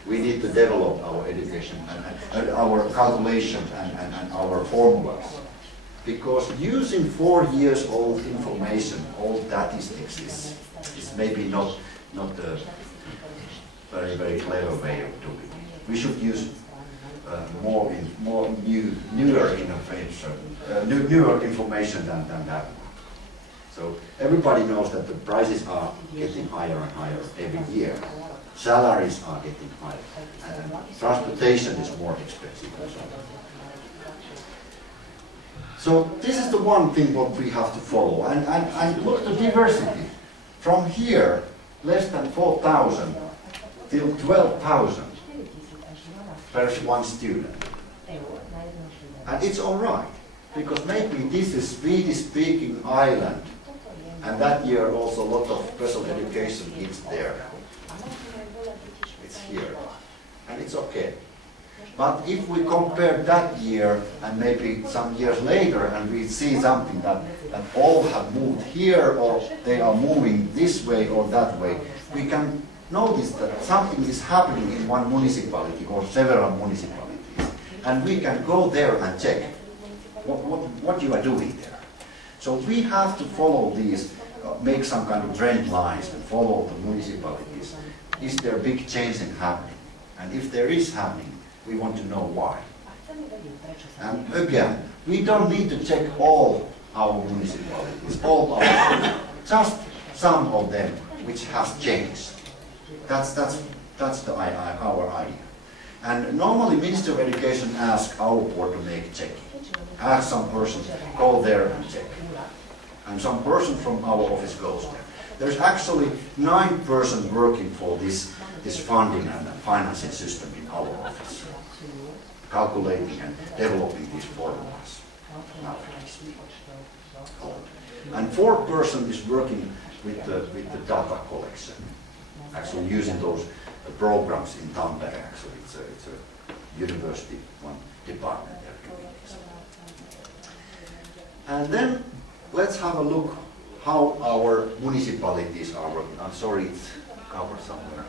We need to develop our education and our calculations and our formulas. Because using 4 years old information, old statistics is maybe not a very clever way of doing it. We should use newer innovation, newer information than that. So everybody knows that the prices are getting higher and higher every year. Salaries are getting higher, and transportation is more expensive also. So this is the one thing what we have to follow. And look at the diversity. From here, less than 4,000 till 12,000 per one student. And it's all right, because maybe this is Swedish-speaking island, and that year also a lot of special education is there. It's here, and it's okay. But if we compare that year and maybe some years later, and we see something that all have moved here, or they are moving this way or that way, we can notice that something is happening in one municipality or several municipalities. And we can go there and check what you are doing there. So we have to follow these, make some kind of trend lines and follow the municipalities. Is there big changing happening? And if there is happening, we want to know why. And again, we don't need to check all our municipalities, just some of them which has changed. That's our idea. And normally Minister of Education asks our board to make check. Ask some person, go there and check. And some person from our office goes there. There's actually 9 persons working for this funding and financing system in our office, calculating and developing these formulas. And 4 persons is working with the data collection, actually using those programs in Tampere. Actually, it's a university one department there doing this. And then let's have a look how our municipalities are working. I'm sorry, it's covered somewhere.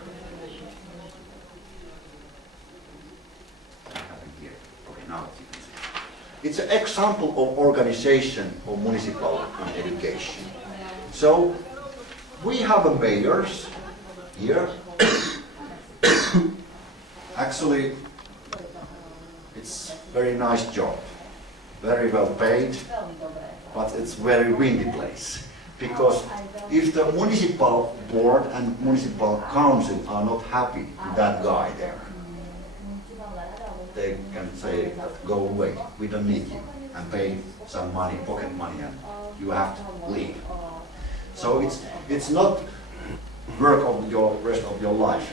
I have it here. Okay, now you can see. It's an example of organization of municipal education. So we have a mayors here. Actually, it's very nice job, very well paid, but it's very windy place. Because if the municipal board and municipal council are not happy with that guy there, they can say, go away, we don't need you, and pay some money, pocket money, and you have to leave. So it's not work of your rest of your life.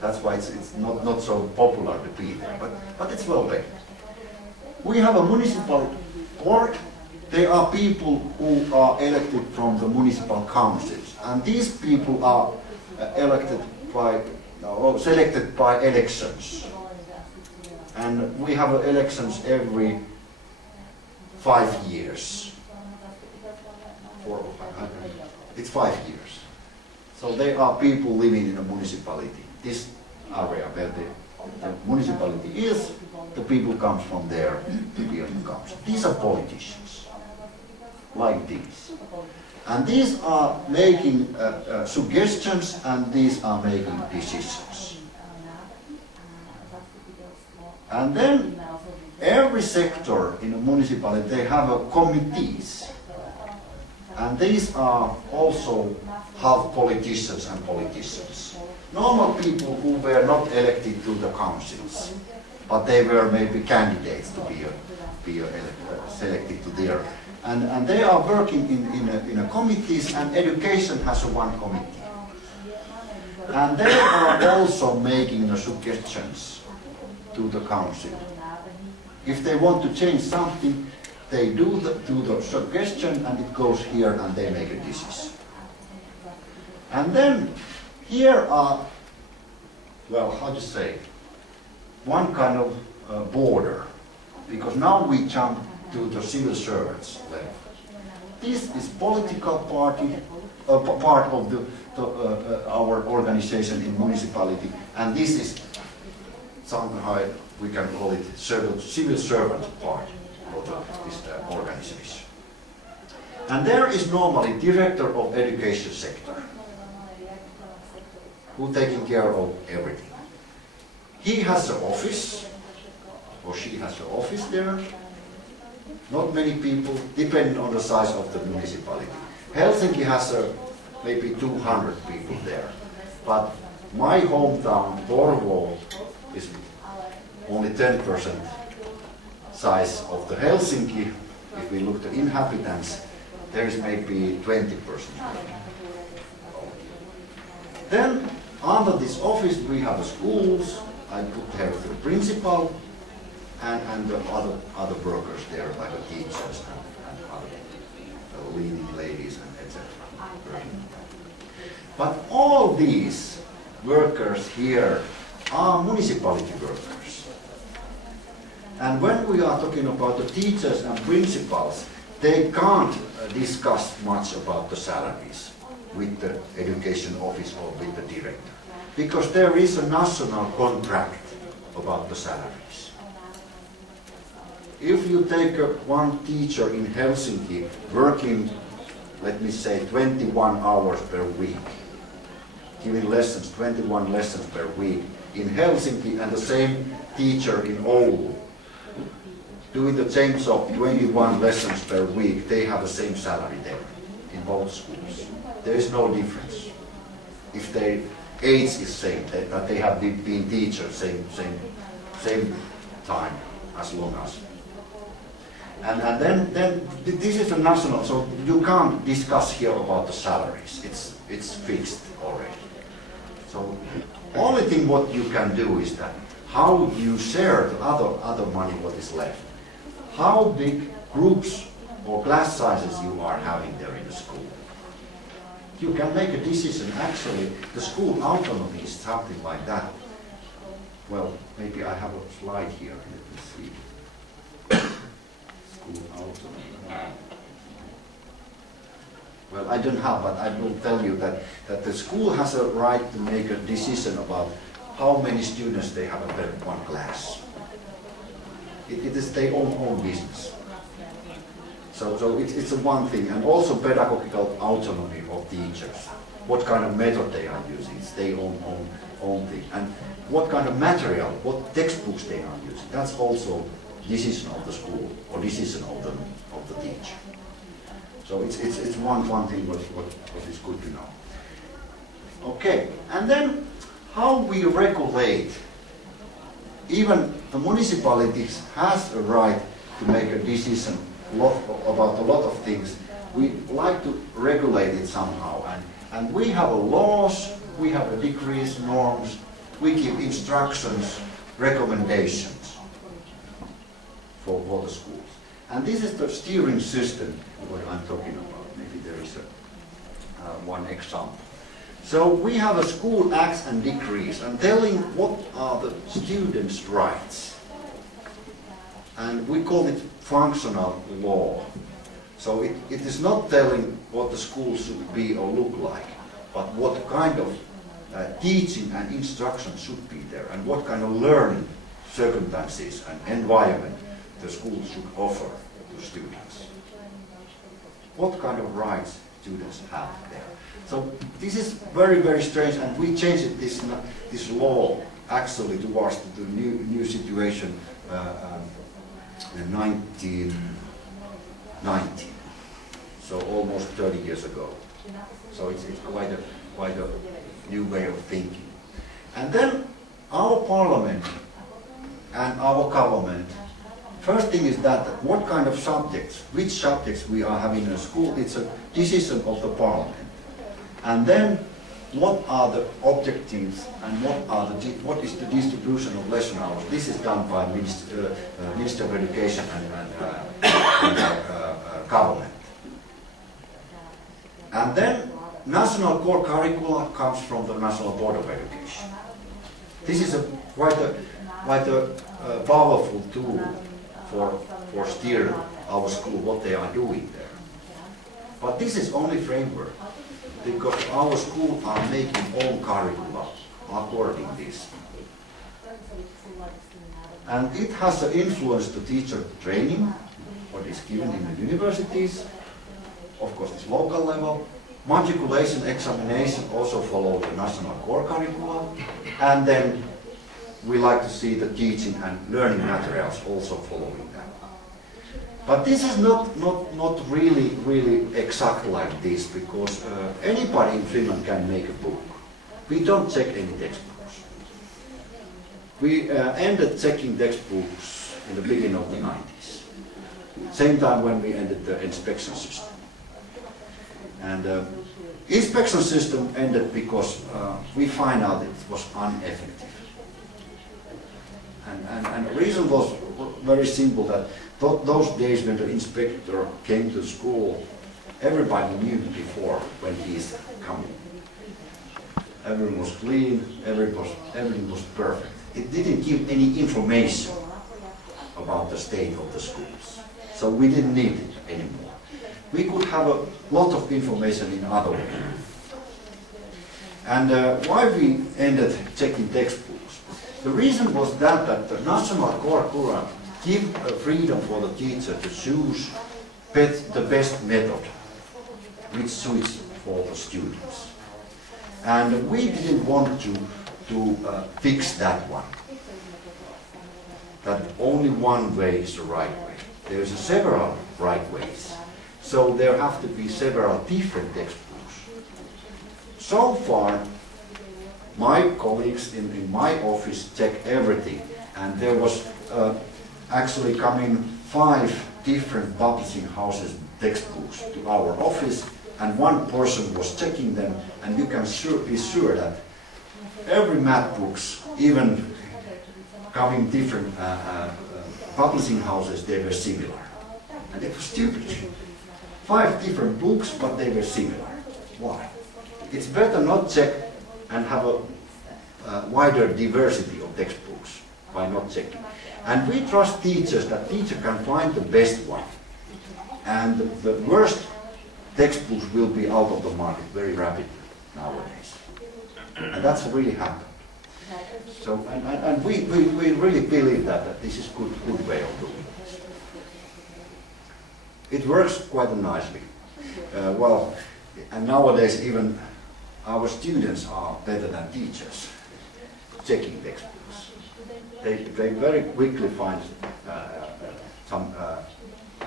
That's why it's not so popular to be there, but it's well paid. We have a municipal board. They are people who are elected from the municipal councils, and these people are selected by elections. And we have elections every 5 years. It's 5 years. So they are people living in a municipality. This area where the municipality is, the people come from there to be on the council. These are politicians, like these. And these are making suggestions, and these are making decisions. And then every sector in a municipality, they have committees. And these are also have politicians and politicians. Normal people who were not elected to the councils, but they were maybe candidates to be selected to there. And they are working in a committees, and education has one committee. And they are also making the suggestions to the council. If they want to change something, they do the suggestion, and it goes here, and they make a decision. And then here are, well, how to say, one kind of border, because now we jump to the civil servants level. This is political party, part of our organization in municipality, and this is somehow we can call it civil servant part of this organization. And there is normally director of education sector, who taking care of everything. He has an office, or she has an office there. Not many people, depending on the size of the municipality. Helsinki has maybe 200 people there. But my hometown, Porvoo, is only 10% size of the Helsinki. If we look at the inhabitants, there is maybe 20%. Then, under this office, we have the schools. I put there the principal and the other workers there, like the teachers and other leading ladies and etc. But all these workers here are municipality workers. And when we are talking about the teachers and principals, they can't discuss much about the salaries with the education office or with the director, because there is a national contract about the salaries. If you take one teacher in Helsinki working, let me say, 21 hours per week, giving lessons, 21 lessons per week in Helsinki, and the same teacher in Oulu doing the same job, 21 lessons per week, they have the same salary there in both schools. There is no difference. If their age is same, that they have been teachers same time as long as. And then this is a national, so you can't discuss here about the salaries. It's fixed already. So only thing what you can do is that how you share the other money what is left. How big groups or class sizes you are having there in the school. You can make a decision. Actually, the school autonomy is something like that. Well, maybe I have a slide here. Let me see. School autonomy. Well, I don't have, but I will tell you that the school has a right to make a decision about how many students they have in one class. It is their own business. So it's one thing, and also pedagogical autonomy of teachers. What kind of method they are using, it's their own thing. And what kind of material, what textbooks they are using, that's also decision of the school, or decision of the teacher. So it's one thing what is good to know. Okay, and then how we regulate. Even the municipalities has a right to make a decision about a lot of things. We like to regulate it somehow, and we have laws, we have decrees, norms, we give instructions, recommendations for the schools. And this is the steering system what I'm talking about. Maybe there is one example. So we have a school acts and decrees and telling what are the students' rights. And we call it functional law. So it is not telling what the school should be or look like, but what kind of teaching and instruction should be there, and what kind of learning circumstances and environment the school should offer to students. What kind of rights students have there. So this is very, very strange, and we changed this law actually towards the new situation in 1990, so almost 30 years ago. So it's quite a new way of thinking. And then our parliament and our government, first thing is that what kind of subjects, which subjects we are having in a school, it's a decision of the parliament. And then what are the objectives and what is the distribution of lesson hours? This is done by Minister of Education and government. And then national core curricula comes from the National Board of Education. This is quite a powerful tool for steering our school, what they are doing there. But this is only framework, because our schools are making own curricula according to this. And it has an influence to teacher training, what is given in the universities, of course it's local level. Matriculation examination also follow the national core curriculum, and then we like to see the teaching and learning materials also following that. But this is not really exact like this, because anybody in Finland can make a book. We don't check any textbooks. We ended checking textbooks in the beginning of the 90s. Same time when we ended the inspection system. And inspection system ended because we find out it was ineffective. And the reason was very simple, that those days when the inspector came to school, everybody knew before when he is coming. Everyone was clean, everything was perfect. It didn't give any information about the state of the schools. So we didn't need it anymore. We could have a lot of information in other way. And why we ended checking textbooks? The reason was that the national curriculum give freedom for the teacher to choose the best method which suits for the students. And we didn't want to fix that one. That only one way is the right way. There's several right ways. So there have to be several different textbooks. So far, my colleagues in my office check everything, and there was actually coming 5 different publishing houses textbooks to our office, and one person was checking them, and you can be sure that every math books, even coming different publishing houses, they were similar. And it was stupid. 5 different books, but they were similar. Why? It's better not check and have a wider diversity of textbooks by not checking. And we trust teachers that teacher can find the best one. And the worst textbooks will be out of the market very rapidly nowadays. And that's really happened. So, and we really believe that this is a good way of doing this. It works quite nicely. Well, and nowadays even our students are better than teachers checking textbooks. They very quickly find some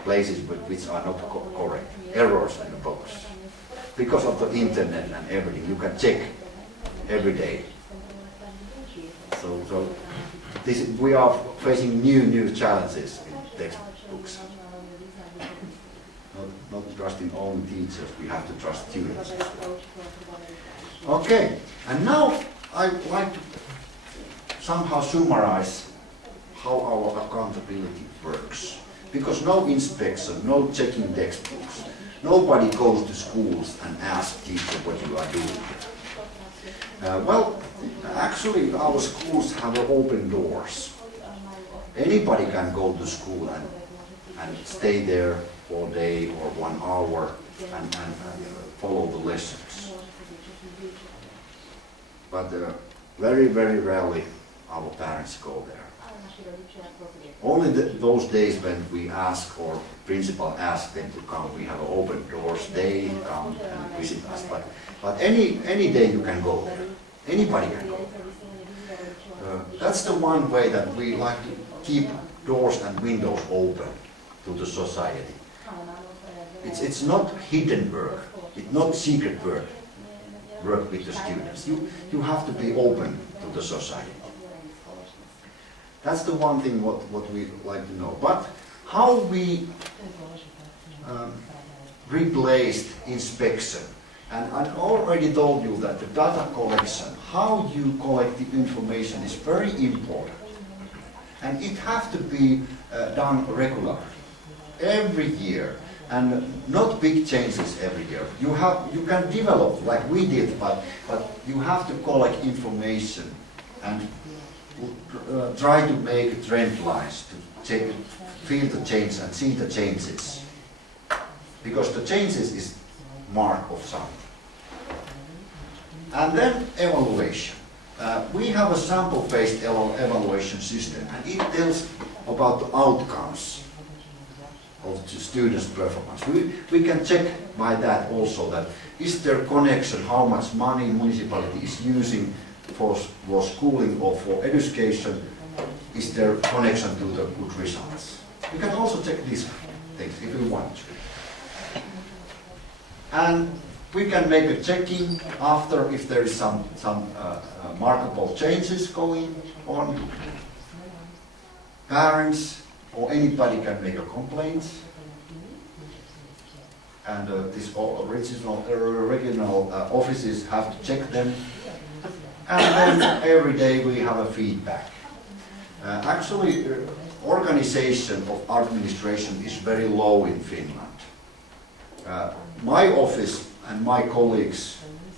places which are not correct, errors in the books. Because of the internet and everything, you can check every day. So we are facing new challenges in textbooks. Not trusting only teachers, we have to trust students as well. Okay, and now I'd like to somehow summarize how our accountability works. Because no inspection, no checking textbooks, nobody goes to schools and asks teachers what you are doing. Well, actually our schools have open doors. Anybody can go to school and stay there for a day or 1 hour and follow the lessons. But very rarely our parents go there. Only those days when we ask, or principal asks them to come, we have open doors, they come and visit us. But any day you can go there. Anybody can go there. That's the one way that we like to keep doors and windows open to the society. It's not hidden work, it's not secret work. work with the students. You have to be open to the society. That's the one thing what we like to know. But how we replaced inspection. And I already told you that the data collection, how you collect the information is very important. And it has to be done regularly, every year, and not big changes every year. You can develop like we did, but you have to collect information and try to make trend lines to feel the change and see the changes. Because the changes is mark of something. And then evaluation. We have a sample-based evaluation system, and it tells about the outcomes of the students' performance. We can check by that also that is there connection, how much money municipality is using for schooling or for education, is there connection to the good results. We can also check these things if we want to. And we can make a checking after if there is some markable changes going on. Parents or anybody can make a complaint. And these regional offices have to check them. And then every day we have a feedback. Actually, organization of administration is very low in Finland. My office and my colleagues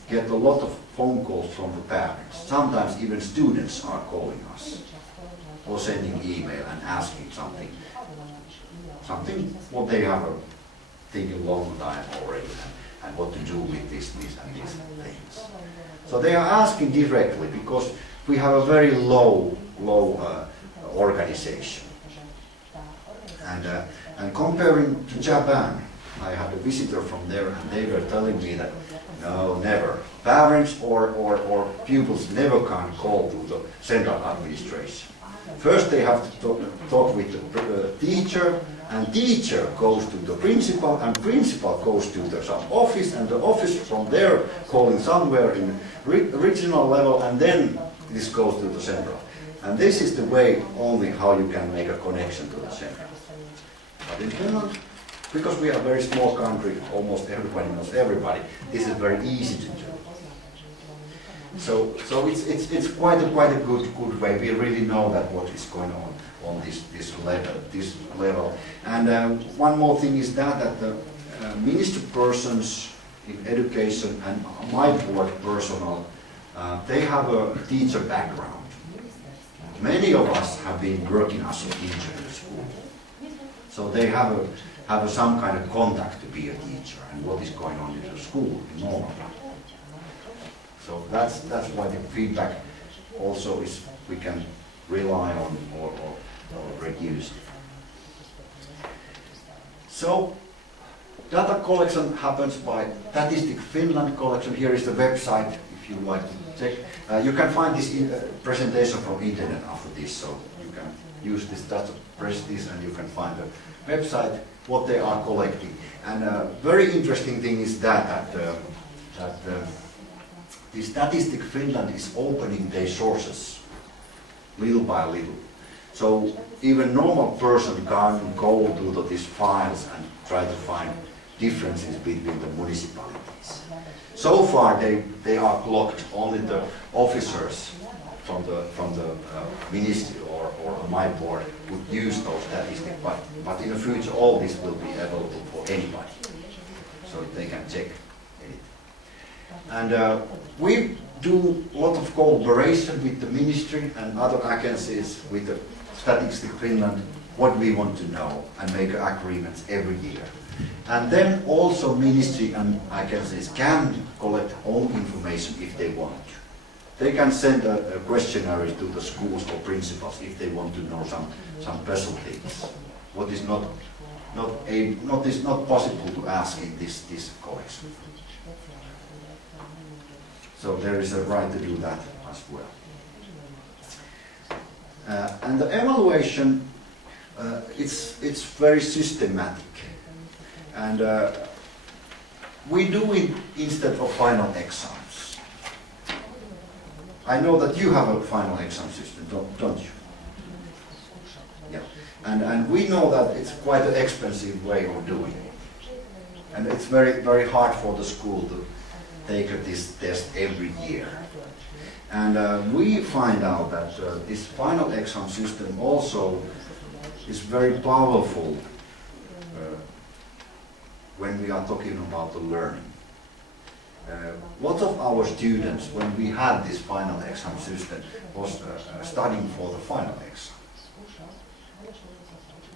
get a lot of phone calls from the parents. Sometimes even students are calling us or sending email and asking something what they have thinking a long time already and what to do with this and these things. So they are asking directly because we have a very low organization. And comparing to Japan, I had a visitor from there and they were telling me that no, never. Parents or pupils never can call to the central administration. First they have to talk with the teacher, and teacher goes to the principal, and principal goes to some office, and the office from there calling somewhere in regional level, and then this goes to the central. And this is the way only how you can make a connection to the central. But in Finland, because we are a very small country, almost everybody knows everybody, this is very easy to do. So it's quite a good way. We really know that what is going on this level. And one more thing is that the minister persons in education and my board personnel, they have a teacher background. Many of us have been working as a teacher in school, so they have some kind of contact to be a teacher and what is going on in the school normally. So that's why the feedback also is we can rely on or reduce it. So data collection happens by Statistic Finland collection. Here is the website if you like to check. You can find this presentation from internet after this, so you can use this, just press this and you can find the website, what they are collecting. And a very interesting thing is that the Statistic Finland is opening their sources little by little. So even normal person can go to these files and try to find differences between the municipalities. So far they are blocked, only the officers from the ministry or my board would use those statistics, but in the future all this will be available for anybody, so they can check it. And we do a lot of cooperation with the ministry and other agencies with the Statistic Finland, what we want to know, and make agreements every year. And then also ministry and agencies can collect own information if they want to. They can send a questionnaire to the schools or principals if they want to know some special things. What is not possible to ask in this collection. So there is a right to do that as well. And the evaluation, it's very systematic. And we do it instead of final exams. I know that you have a final exam system, don't you? Yeah. And we know that it's quite an expensive way of doing it. And it's very, very hard for the school to take this test every year. And we find out that this final exam system also is very powerful when we are talking about the learning. Lots of our students, when we had this final exam system, was studying for the final exam.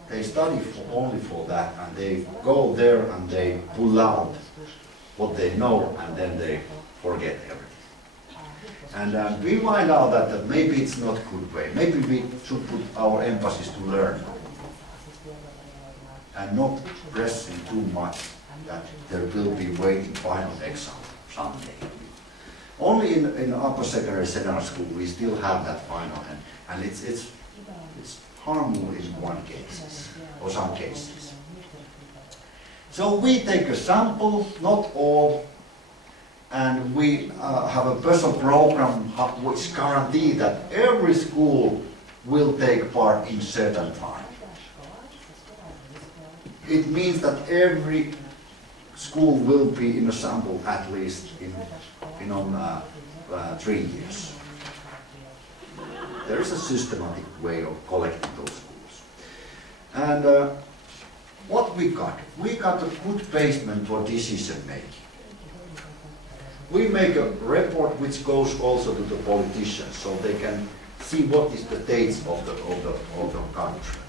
They study only for that, and they go there and they pull out what they know, and then they forget everything. And we find out that maybe it's not a good way. Maybe we should put our emphasis to learn and not pressing too much that there will be waiting final exam someday. Only in upper secondary school we still have that final, and it's harmful in some cases. So we take a sample, not all, and we have a special program which guarantees that every school will take part in certain time. It means that every school will be in a sample at least in 3 years. There is a systematic way of collecting those schools. And what we got? We got a good basement for decision making. We make a report which goes also to the politicians, so they can see what is the dates of the country.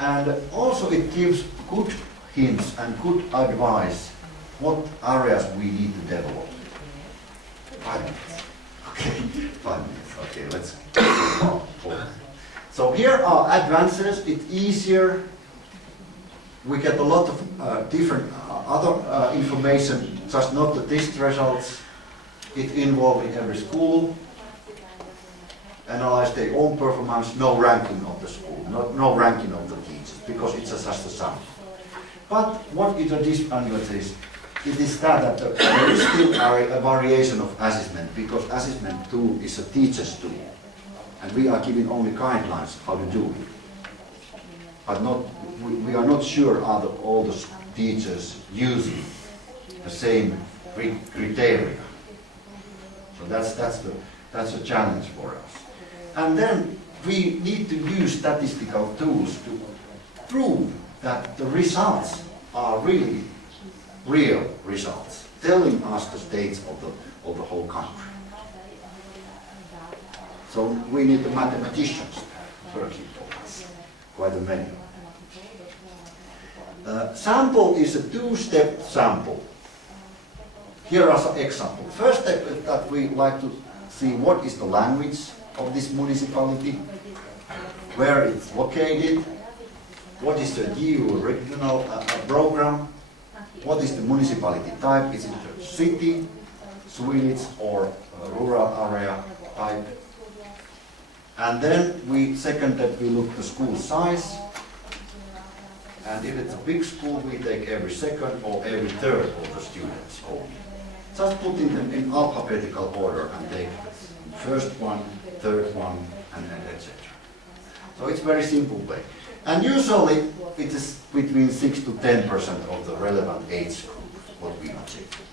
And also it gives good hints and good advice what areas we need to develop. 5 minutes. Okay, 5 minutes. Okay, let's go forward. So here are advances. It's easier. We get a lot of different other information, just not the test results. It involves in every school. Analyze their own performance, no ranking of the school, no ranking of the teachers, because it's just a sample. But what is the disadvantage? It is that there is still a variation of assessment, because assessment tool is a teacher's tool, and we are giving only guidelines how to do it. But we are not sure are all the teachers using the same criteria. So that's a challenge for us. And then we need to use statistical tools to prove that the results are really real results, telling us the states of the whole country. So we need the mathematicians working for us, quite a many. Sample is a two-step sample. Here are some examples. First step is that we like to see what is the language of this municipality, where it's located, what is the EU regional program, what is the municipality type, is it a city, village or rural area type. And then second step we look at the school size, and if it's a big school we take every second or every third of the students only. Just putting them in alphabetical order and take first one, third one, and etc. So it's very simple way. And usually it is between 6 to 10% of the relevant age group what we are checking.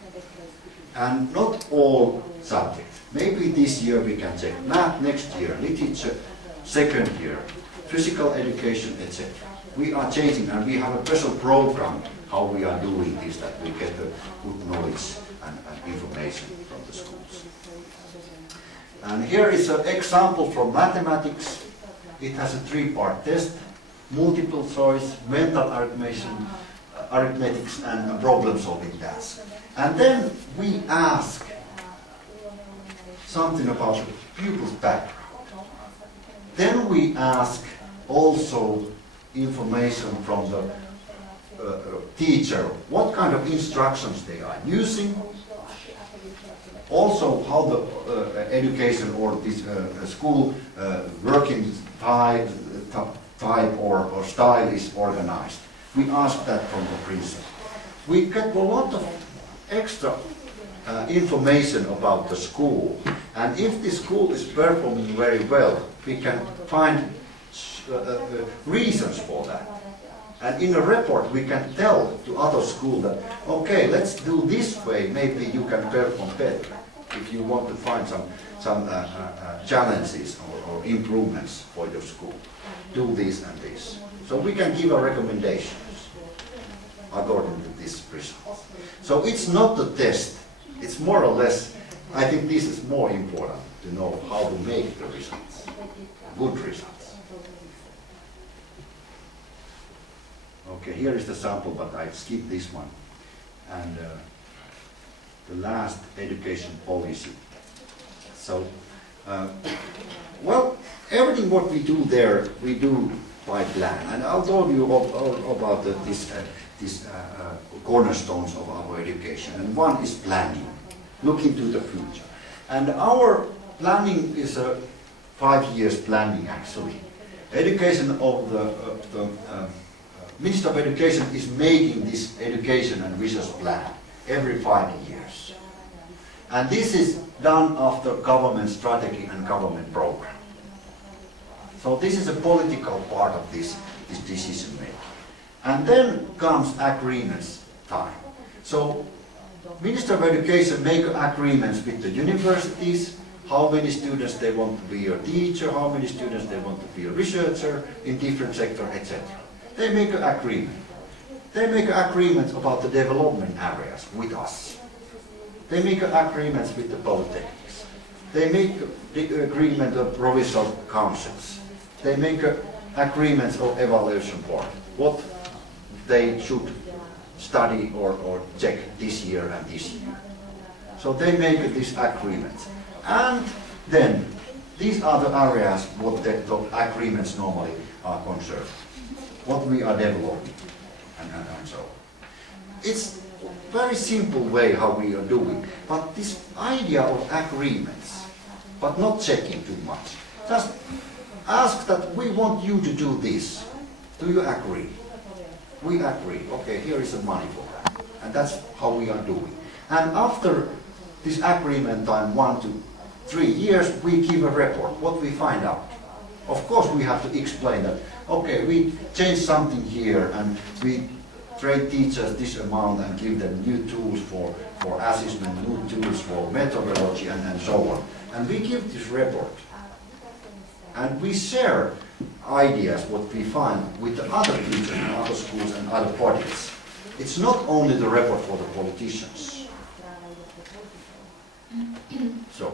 And not all subjects. Maybe this year we can check math, next year literature, second year physical education, etc. We are changing, and we have a special program how we are doing this, that we get the good knowledge and information from the schools. And here is an example from mathematics. It has a 3-part test: multiple choice, mental arithmetics, and problem-solving tasks. And then we ask something about the pupil's background. Then we ask also information from the teacher, what kind of instructions they are using, also how the education or this school working type or style is organized. We ask that from the principal. We get a lot of extra information about the school. And if the school is performing very well, we can find reasons for that. And in a report we can tell to other schools that, okay, let's do this way, maybe you can perform better. If you want to find some challenges or improvements for your school, do this and this. So we can give a recommendations according to this result. So it's not a test, it's more or less, I think this is more important to know how to make the results, good results. Okay, here is the sample, but I skipped this one. And the last education policy. So, well, everything what we do there, we do by plan. And I'll tell you all about these cornerstones of our education. And one is planning, looking to the future. And our planning is a 5 years planning actually. Education of the Minister of Education is making this education and research plan every 5 years. And this is done after government strategy and government program. So this is a political part of this decision making. And then comes agreements time. So Minister of Education make agreements with the universities, how many students they want to be a teacher, how many students they want to be a researcher in different sectors, etc. They make an agreement. They make agreements about the development areas with us. They make agreements with the polytechnics. They make the agreement of provincial councils. They make agreements of evaluation board, what they should study or check this year and this year. So they make these agreements. And then these are the areas what the agreements normally are concerned. What we are developing, and so on. It's a very simple way how we are doing, but this idea of agreements, but not checking too much. Just ask that we want you to do this. Do you agree? We agree. Okay, here is the money for that. And that's how we are doing. And after this agreement time, 1 to 3 years, we give a report, what we find out. Of course, we have to explain that, okay, we changed something here and we train teachers this amount and give them new tools for assessment, new tools for methodology and so on. And we give this report. And we share ideas, what we find, with the other teachers and other schools and other bodies. It's not only the report for the politicians. So,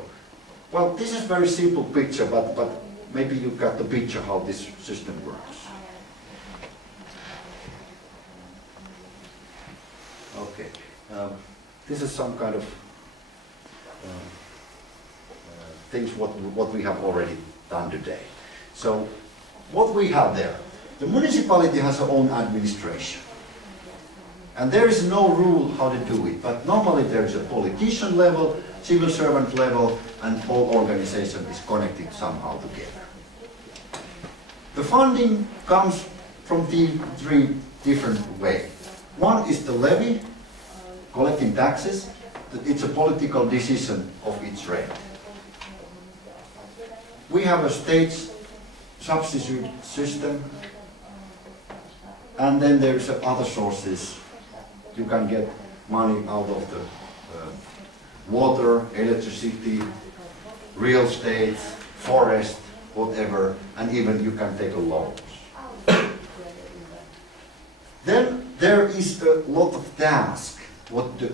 well, this is a very simple picture, but maybe you got the picture how this system works. Okay, this is some kind of things what we have already done today. So, what we have there, the municipality has its own administration. And there is no rule how to do it, but normally there is a politician level, civil servant level, and whole organization is connected somehow together. The funding comes from the 3 different ways. One is the levy, collecting taxes. It's a political decision of its rate. We have a state substitute system, and then there's other sources. You can get money out of the water, electricity, real estate, forest, whatever, and even you can take a loan. Then there is a lot of tasks what the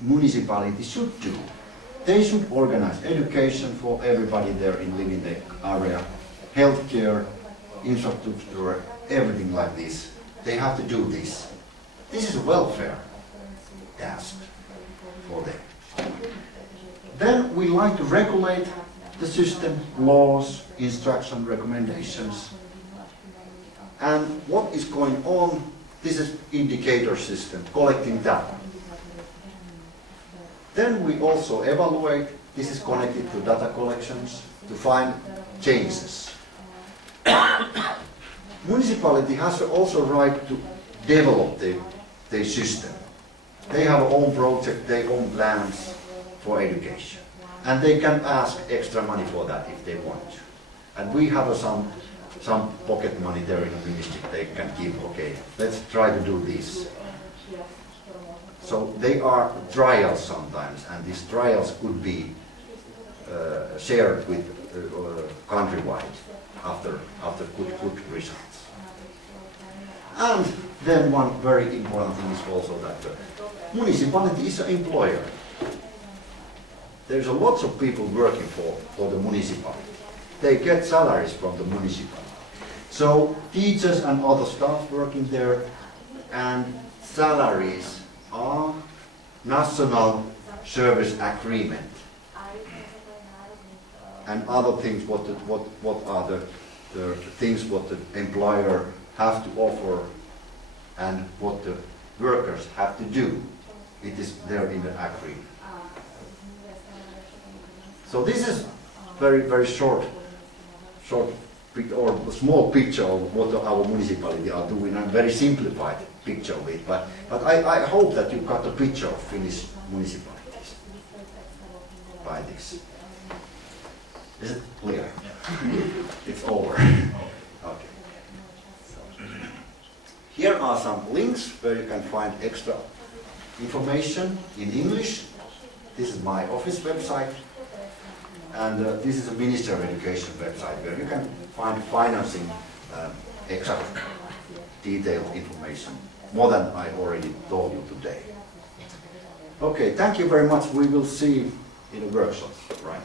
municipality should do. They should organize education for everybody there in living the area, healthcare, infrastructure, everything like this. They have to do this. This is a welfare task for them. Then we like to regulate the system, laws, instruction, recommendations. And what is going on, this is indicator system, collecting data. Then we also evaluate, this is connected to data collections, to find changes. Municipality has also right to develop the system They have their own project, their own plans for education. And they can ask extra money for that if they want to. And we have some pocket money there in the ministry they can give, okay, let's try to do this. So they are trials sometimes, and these trials could be shared with countrywide after good results. And then one very important thing is also that the municipality is an employer. There's a lots of people working for the municipality. They get salaries from the municipality. So teachers and other staff working there, and salaries are national service agreement. And other things, what are the things what the employer have to offer and what the workers have to do. It is there in the agreement. So this is very short or small picture of what our municipality are doing, and very simplified picture of it. But I hope that you got a picture of Finnish municipalities by this. Is it clear? It's over. Okay. Here are some links where you can find extra information in English. This is my office website, and this is a Ministry of Education website where you can find financing exact detailed information, more than I already told you today. Okay, thank you very much. We will see in the workshops, right?